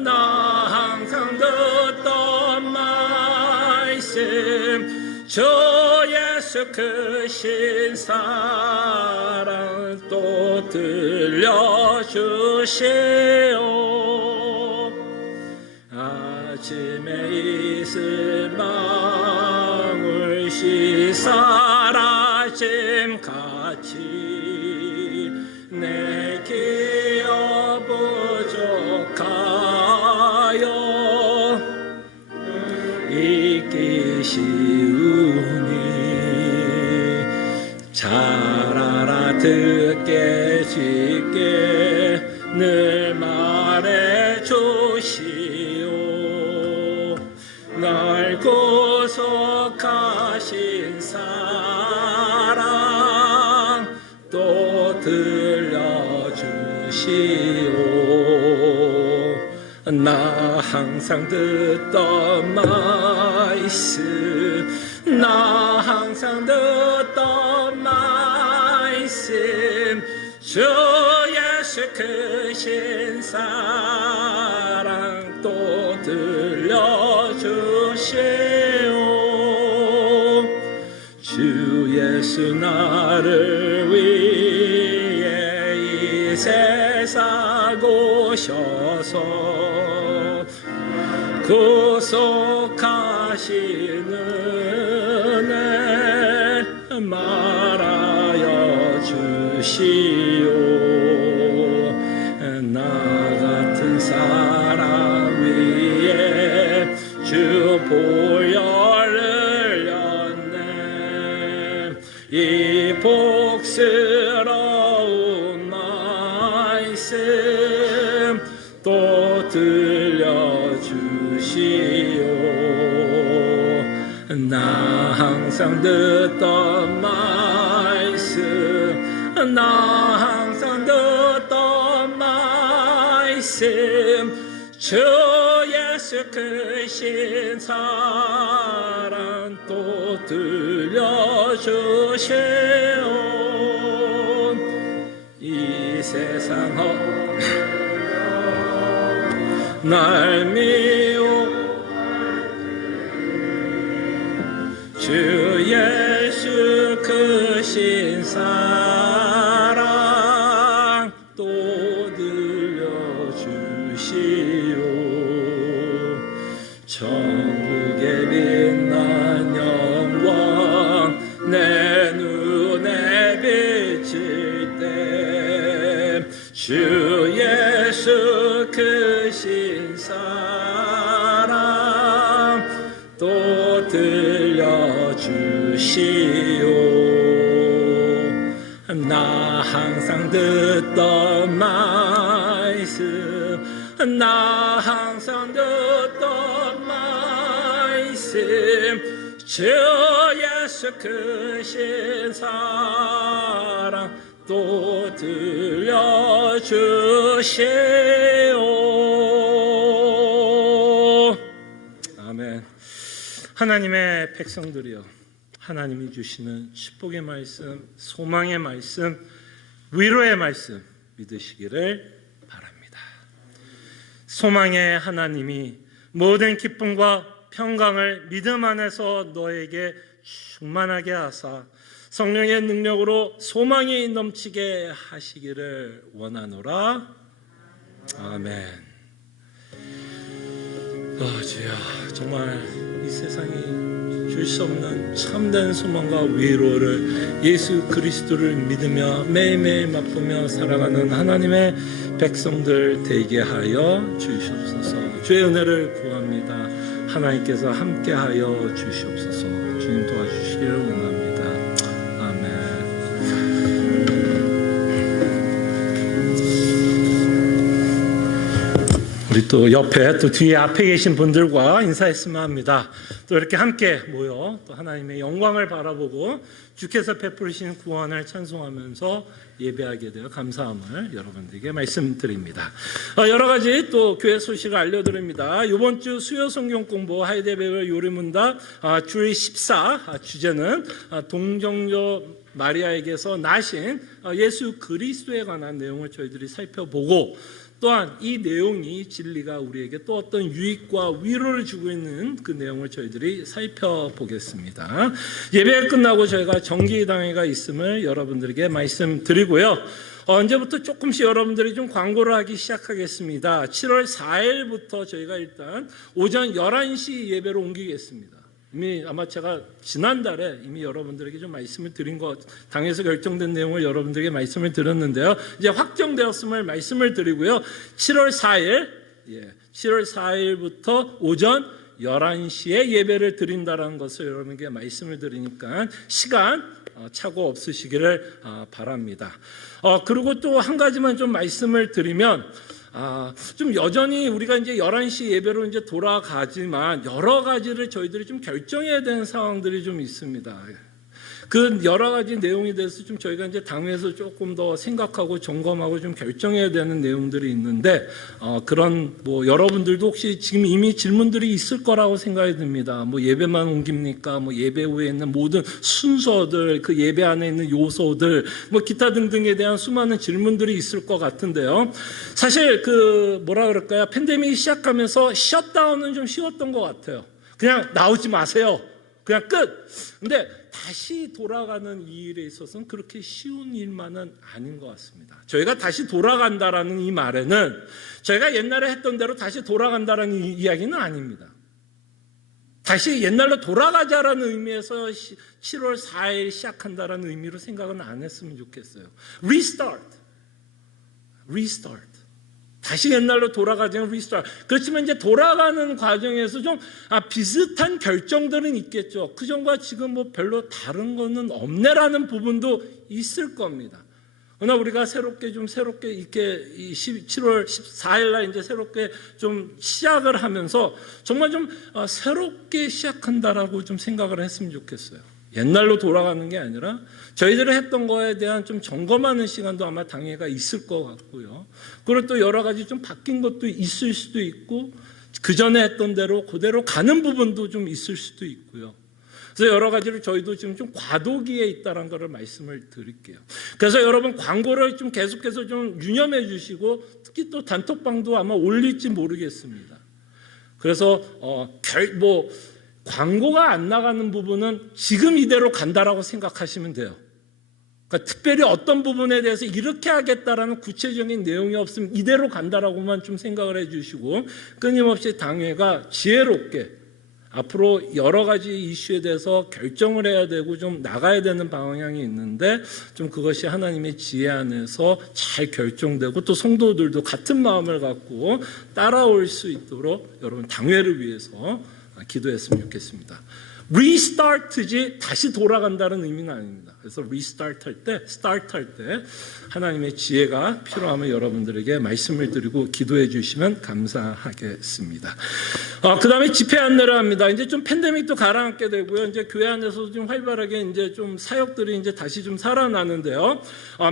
나 항상 듣던 말씀 주 예수 크신 사랑 또 들려주시오. 아침에 이슬 방울 시사라짐 같이 내 기여 부족하여 잊기 쉬우니 잘 알아듣게 쉽게 늘 말해 주시오. 날 구속하신 사랑 또 들려주시오. 나 항상 듣던 말씀 나 항상 듣던 말씀 주 예수 크신 사랑 또 들려주시오. 주 예수 나를 위해 이 세상 오셔서 구속하신 은혜 말하여 주시오. 나 같은 사람 위에 주 보혈을 흘렸네. 이 복스러운 말씀 또 들려주시오. 나 항상 듣던 말씀 나 항상 듣던 말씀 주 예수 크신 사랑 또 들려주시오. 이 세상 날 미워 주 예수 크신 사랑 또 들려주시오. 천국의 빛난 영광 내 눈에 비칠 때 주 예수 크신 사랑 또 들려주시오. 나 항상 듣던 말씀 나 항상 듣던 말씀 주 예수 크신 사랑 또 들려주시오. 아멘. 하나님의 백성들이여, 하나님이 주시는 축복의 말씀, 소망의 말씀, 위로의 말씀 믿으시기를 바랍니다. 소망의 하나님이 모든 기쁨과 평강을 믿음 안에서 너에게 충만하게 하사 성령의 능력으로 소망이 넘치게 하시기를 원하노라. 아멘. 주여, 정말 이 세상이 줄 수 없는 참된 소망과 위로를 예수 그리스도를 믿으며 매일매일 맛보며 살아가는 하나님의 백성들 되게 하여 주시옵소서. 주의 은혜를 구합니다. 하나님께서 함께하여 주시옵소서. 주님 도와주시기를 원합니다. 아멘. 우리 또 옆에 또 뒤에 앞에 계신 분들과 인사했으면 합니다. 또 이렇게 함께 모여 또 하나님의 영광을 바라보고 주께서 베푸신 구원을 찬송하면서 예배하게 되어 감사함을 여러분들에게 말씀드립니다. 여러 가지 또 교회 소식을 알려드립니다. 이번 주 수요 성경 공부 하이데베르 요리문답 주일 14 주제는 동정녀 마리아에게서 나신 예수 그리스도에 관한 내용을 저희들이 살펴보고, 또한 이 내용이 진리가 우리에게 또 어떤 유익과 위로를 주고 있는 그 내용을 저희들이 살펴보겠습니다. 예배가 끝나고 저희가 정기당회가 있음을 여러분들에게 말씀드리고요. 언제부터 조금씩 여러분들이 좀 광고를 하기 시작하겠습니다. 7월 4일부터 저희가 일단 오전 11시 예배로 옮기겠습니다. 이미 아마 제가 지난달에 이미 여러분들에게 좀 말씀을 드린 것, 당에서 결정된 내용을 여러분들에게 말씀을 드렸는데요. 이제 확정되었음을 말씀을 드리고요. 7월 4일부터 오전 11시에 예배를 드린다는 것을 여러분에게 말씀을 드리니까 시간 착오 없으시기를 바랍니다. 그리고 또 한 가지만 좀 말씀을 드리면, 좀 여전히 우리가 이제 11시 예배로 이제 돌아가지만 여러 가지를 저희들이 좀 결정해야 되는 상황들이 좀 있습니다. 그 여러 가지 내용에 대해서 좀 저희가 이제 당회에서 조금 더 생각하고 점검하고 좀 결정해야 되는 내용들이 있는데, 그런 뭐 여러분들도 혹시 지금 이미 질문들이 있을 거라고 생각이 듭니다. 뭐 예배만 옮깁니까? 뭐 예배 후에 있는 모든 순서들, 그 예배 안에 있는 요소들, 뭐 기타 등등에 대한 수많은 질문들이 있을 것 같은데요. 사실 그 뭐라 그럴까요? 팬데믹이 시작하면서 셧다운은 좀 쉬웠던 것 같아요. 그냥 나오지 마세요. 그냥 끝. 근데 다시 돌아가는 이 일에 있어서는 그렇게 쉬운 일만은 아닌 것 같습니다. 저희가 다시 돌아간다라는 이 말에는 저희가 옛날에 했던 대로 다시 돌아간다라는 이야기는 아닙니다. 다시 옛날로 돌아가자라는 의미에서 7월 4일 시작한다라는 의미로 생각은 안 했으면 좋겠어요. Restart. 다시 옛날로 돌아가자는 리스타트. 그렇지만 이제 돌아가는 과정에서 좀 비슷한 결정들은 있겠죠. 그전과 지금 뭐 별로 다른 거는 없네라는 부분도 있을 겁니다. 그러나 우리가 새롭게 이렇게 7월 14일 날 이제 새롭게 좀 시작을 하면서 정말 좀 새롭게 시작한다라고 좀 생각을 했으면 좋겠어요. 옛날로 돌아가는 게 아니라 저희들이 했던 거에 대한 좀 점검하는 시간도 아마 당회가 있을 것 같고요. 그리고 또 여러 가지 좀 바뀐 것도 있을 수도 있고, 그 전에 했던 대로 그대로 가는 부분도 좀 있을 수도 있고요. 그래서 여러 가지를 저희도 지금 좀 과도기에 있다는 것을 말씀을 드릴게요. 그래서 여러분 광고를 좀 계속해서 좀 유념해 주시고, 특히 또 단톡방도 아마 올릴지 모르겠습니다. 그래서 광고가 안 나가는 부분은 지금 이대로 간다라고 생각하시면 돼요. 그러니까 특별히 어떤 부분에 대해서 이렇게 하겠다라는 구체적인 내용이 없으면 이대로 간다라고만 좀 생각을 해주시고, 끊임없이 당회가 지혜롭게 앞으로 여러 가지 이슈에 대해서 결정을 해야 되고 좀 나가야 되는 방향이 있는데, 좀 그것이 하나님의 지혜 안에서 잘 결정되고 또 성도들도 같은 마음을 갖고 따라올 수 있도록 여러분 당회를 위해서 기도했으면 좋겠습니다. 리스타트지 다시 돌아간다는 의미는 아닙니다. 그래서 리스타트 할 때 하나님의 지혜가 필요하면 여러분들에게 말씀을 드리고 기도해 주시면 감사하겠습니다. 그 다음에 집회 안내를 합니다. 이제 좀 팬데믹도 가라앉게 되고요. 이제 교회 안에서도 좀 활발하게 이제 좀 사역들이 이제 다시 좀 살아나는데요.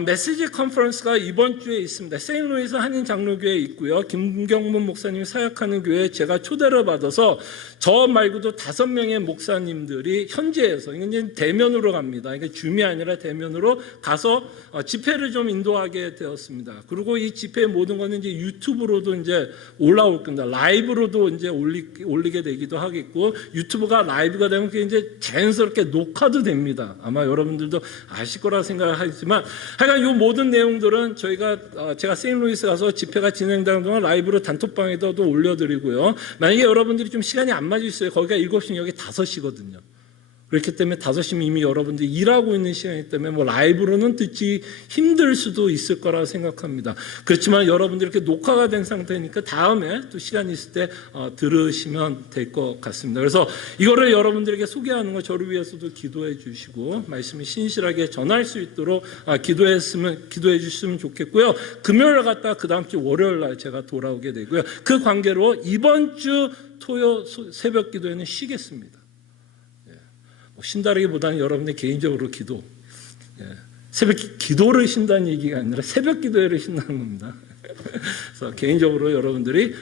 메시지 컨퍼런스가 이번 주에 있습니다. 세인루이스 한인 장로교회에 있고요. 김경문 목사님이 사역하는 교회에 제가 초대를 받아서 저 말고도 5명의 목사님들이 현지에서, 이게 대면으로 갑니다. 이게 줌이 아니라 대면으로 가서 집회를 좀 인도하게 되었습니다. 그리고 이 집회의 모든 거는 이제 유튜브로도 이제 올라올 겁니다. 라이브로도 이제 올리게 되기도 하겠고, 유튜브가 라이브가 되면 그게 이제 자연스럽게 녹화도 됩니다. 아마 여러분들도 아실 거라 생각하지만, 하여간 이 모든 내용들은 제가 세인루이스 가서 집회가 진행되는 동안 라이브로 단톡방에도 올려드리고요. 만약에 여러분들이 좀 시간이 안 맞으셨어요. 거기가 7시, 여기 5시거든요. 그렇기 때문에 5시면 이미 여러분들이 일하고 있는 시간이기 때문에 뭐 라이브로는 듣기 힘들 수도 있을 거라 생각합니다. 그렇지만 여러분들이 이렇게 녹화가 된 상태니까 다음에 또 시간이 있을 때 들으시면 될 것 같습니다. 그래서 이거를 여러분들에게 소개하는 거 저를 위해서도 기도해 주시고 말씀을 신실하게 전할 수 있도록 기도해 주시면 좋겠고요. 금요일 갔다가 그 다음 주 월요일 날 제가 돌아오게 되고요. 그 관계로 이번 주 토요 새벽 기도에는 쉬겠습니다. 쉰다기보다는 여러분의 개인적으로 기도, 새벽 기도를 쉰다는 얘기가 아니라 새벽 기도회를 쉰다는 겁니다. 그래서 개인적으로 여러분들이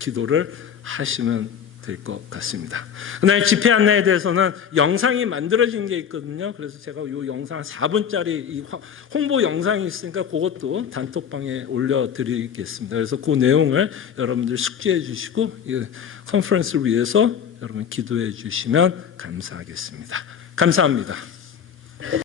기도를 하시면 될 것 같습니다. 그다음에 집회 안내에 대해서는 영상이 만들어진 게 있거든요. 그래서 제가 이 영상 4분짜리 이 홍보 영상이 있으니까 그것도 단톡방에 올려드리겠습니다. 그래서 그 내용을 여러분들 숙지해 주시고 이 컨퍼런스를 위해서 여러분 기도해 주시면 감사하겠습니다. 감사합니다.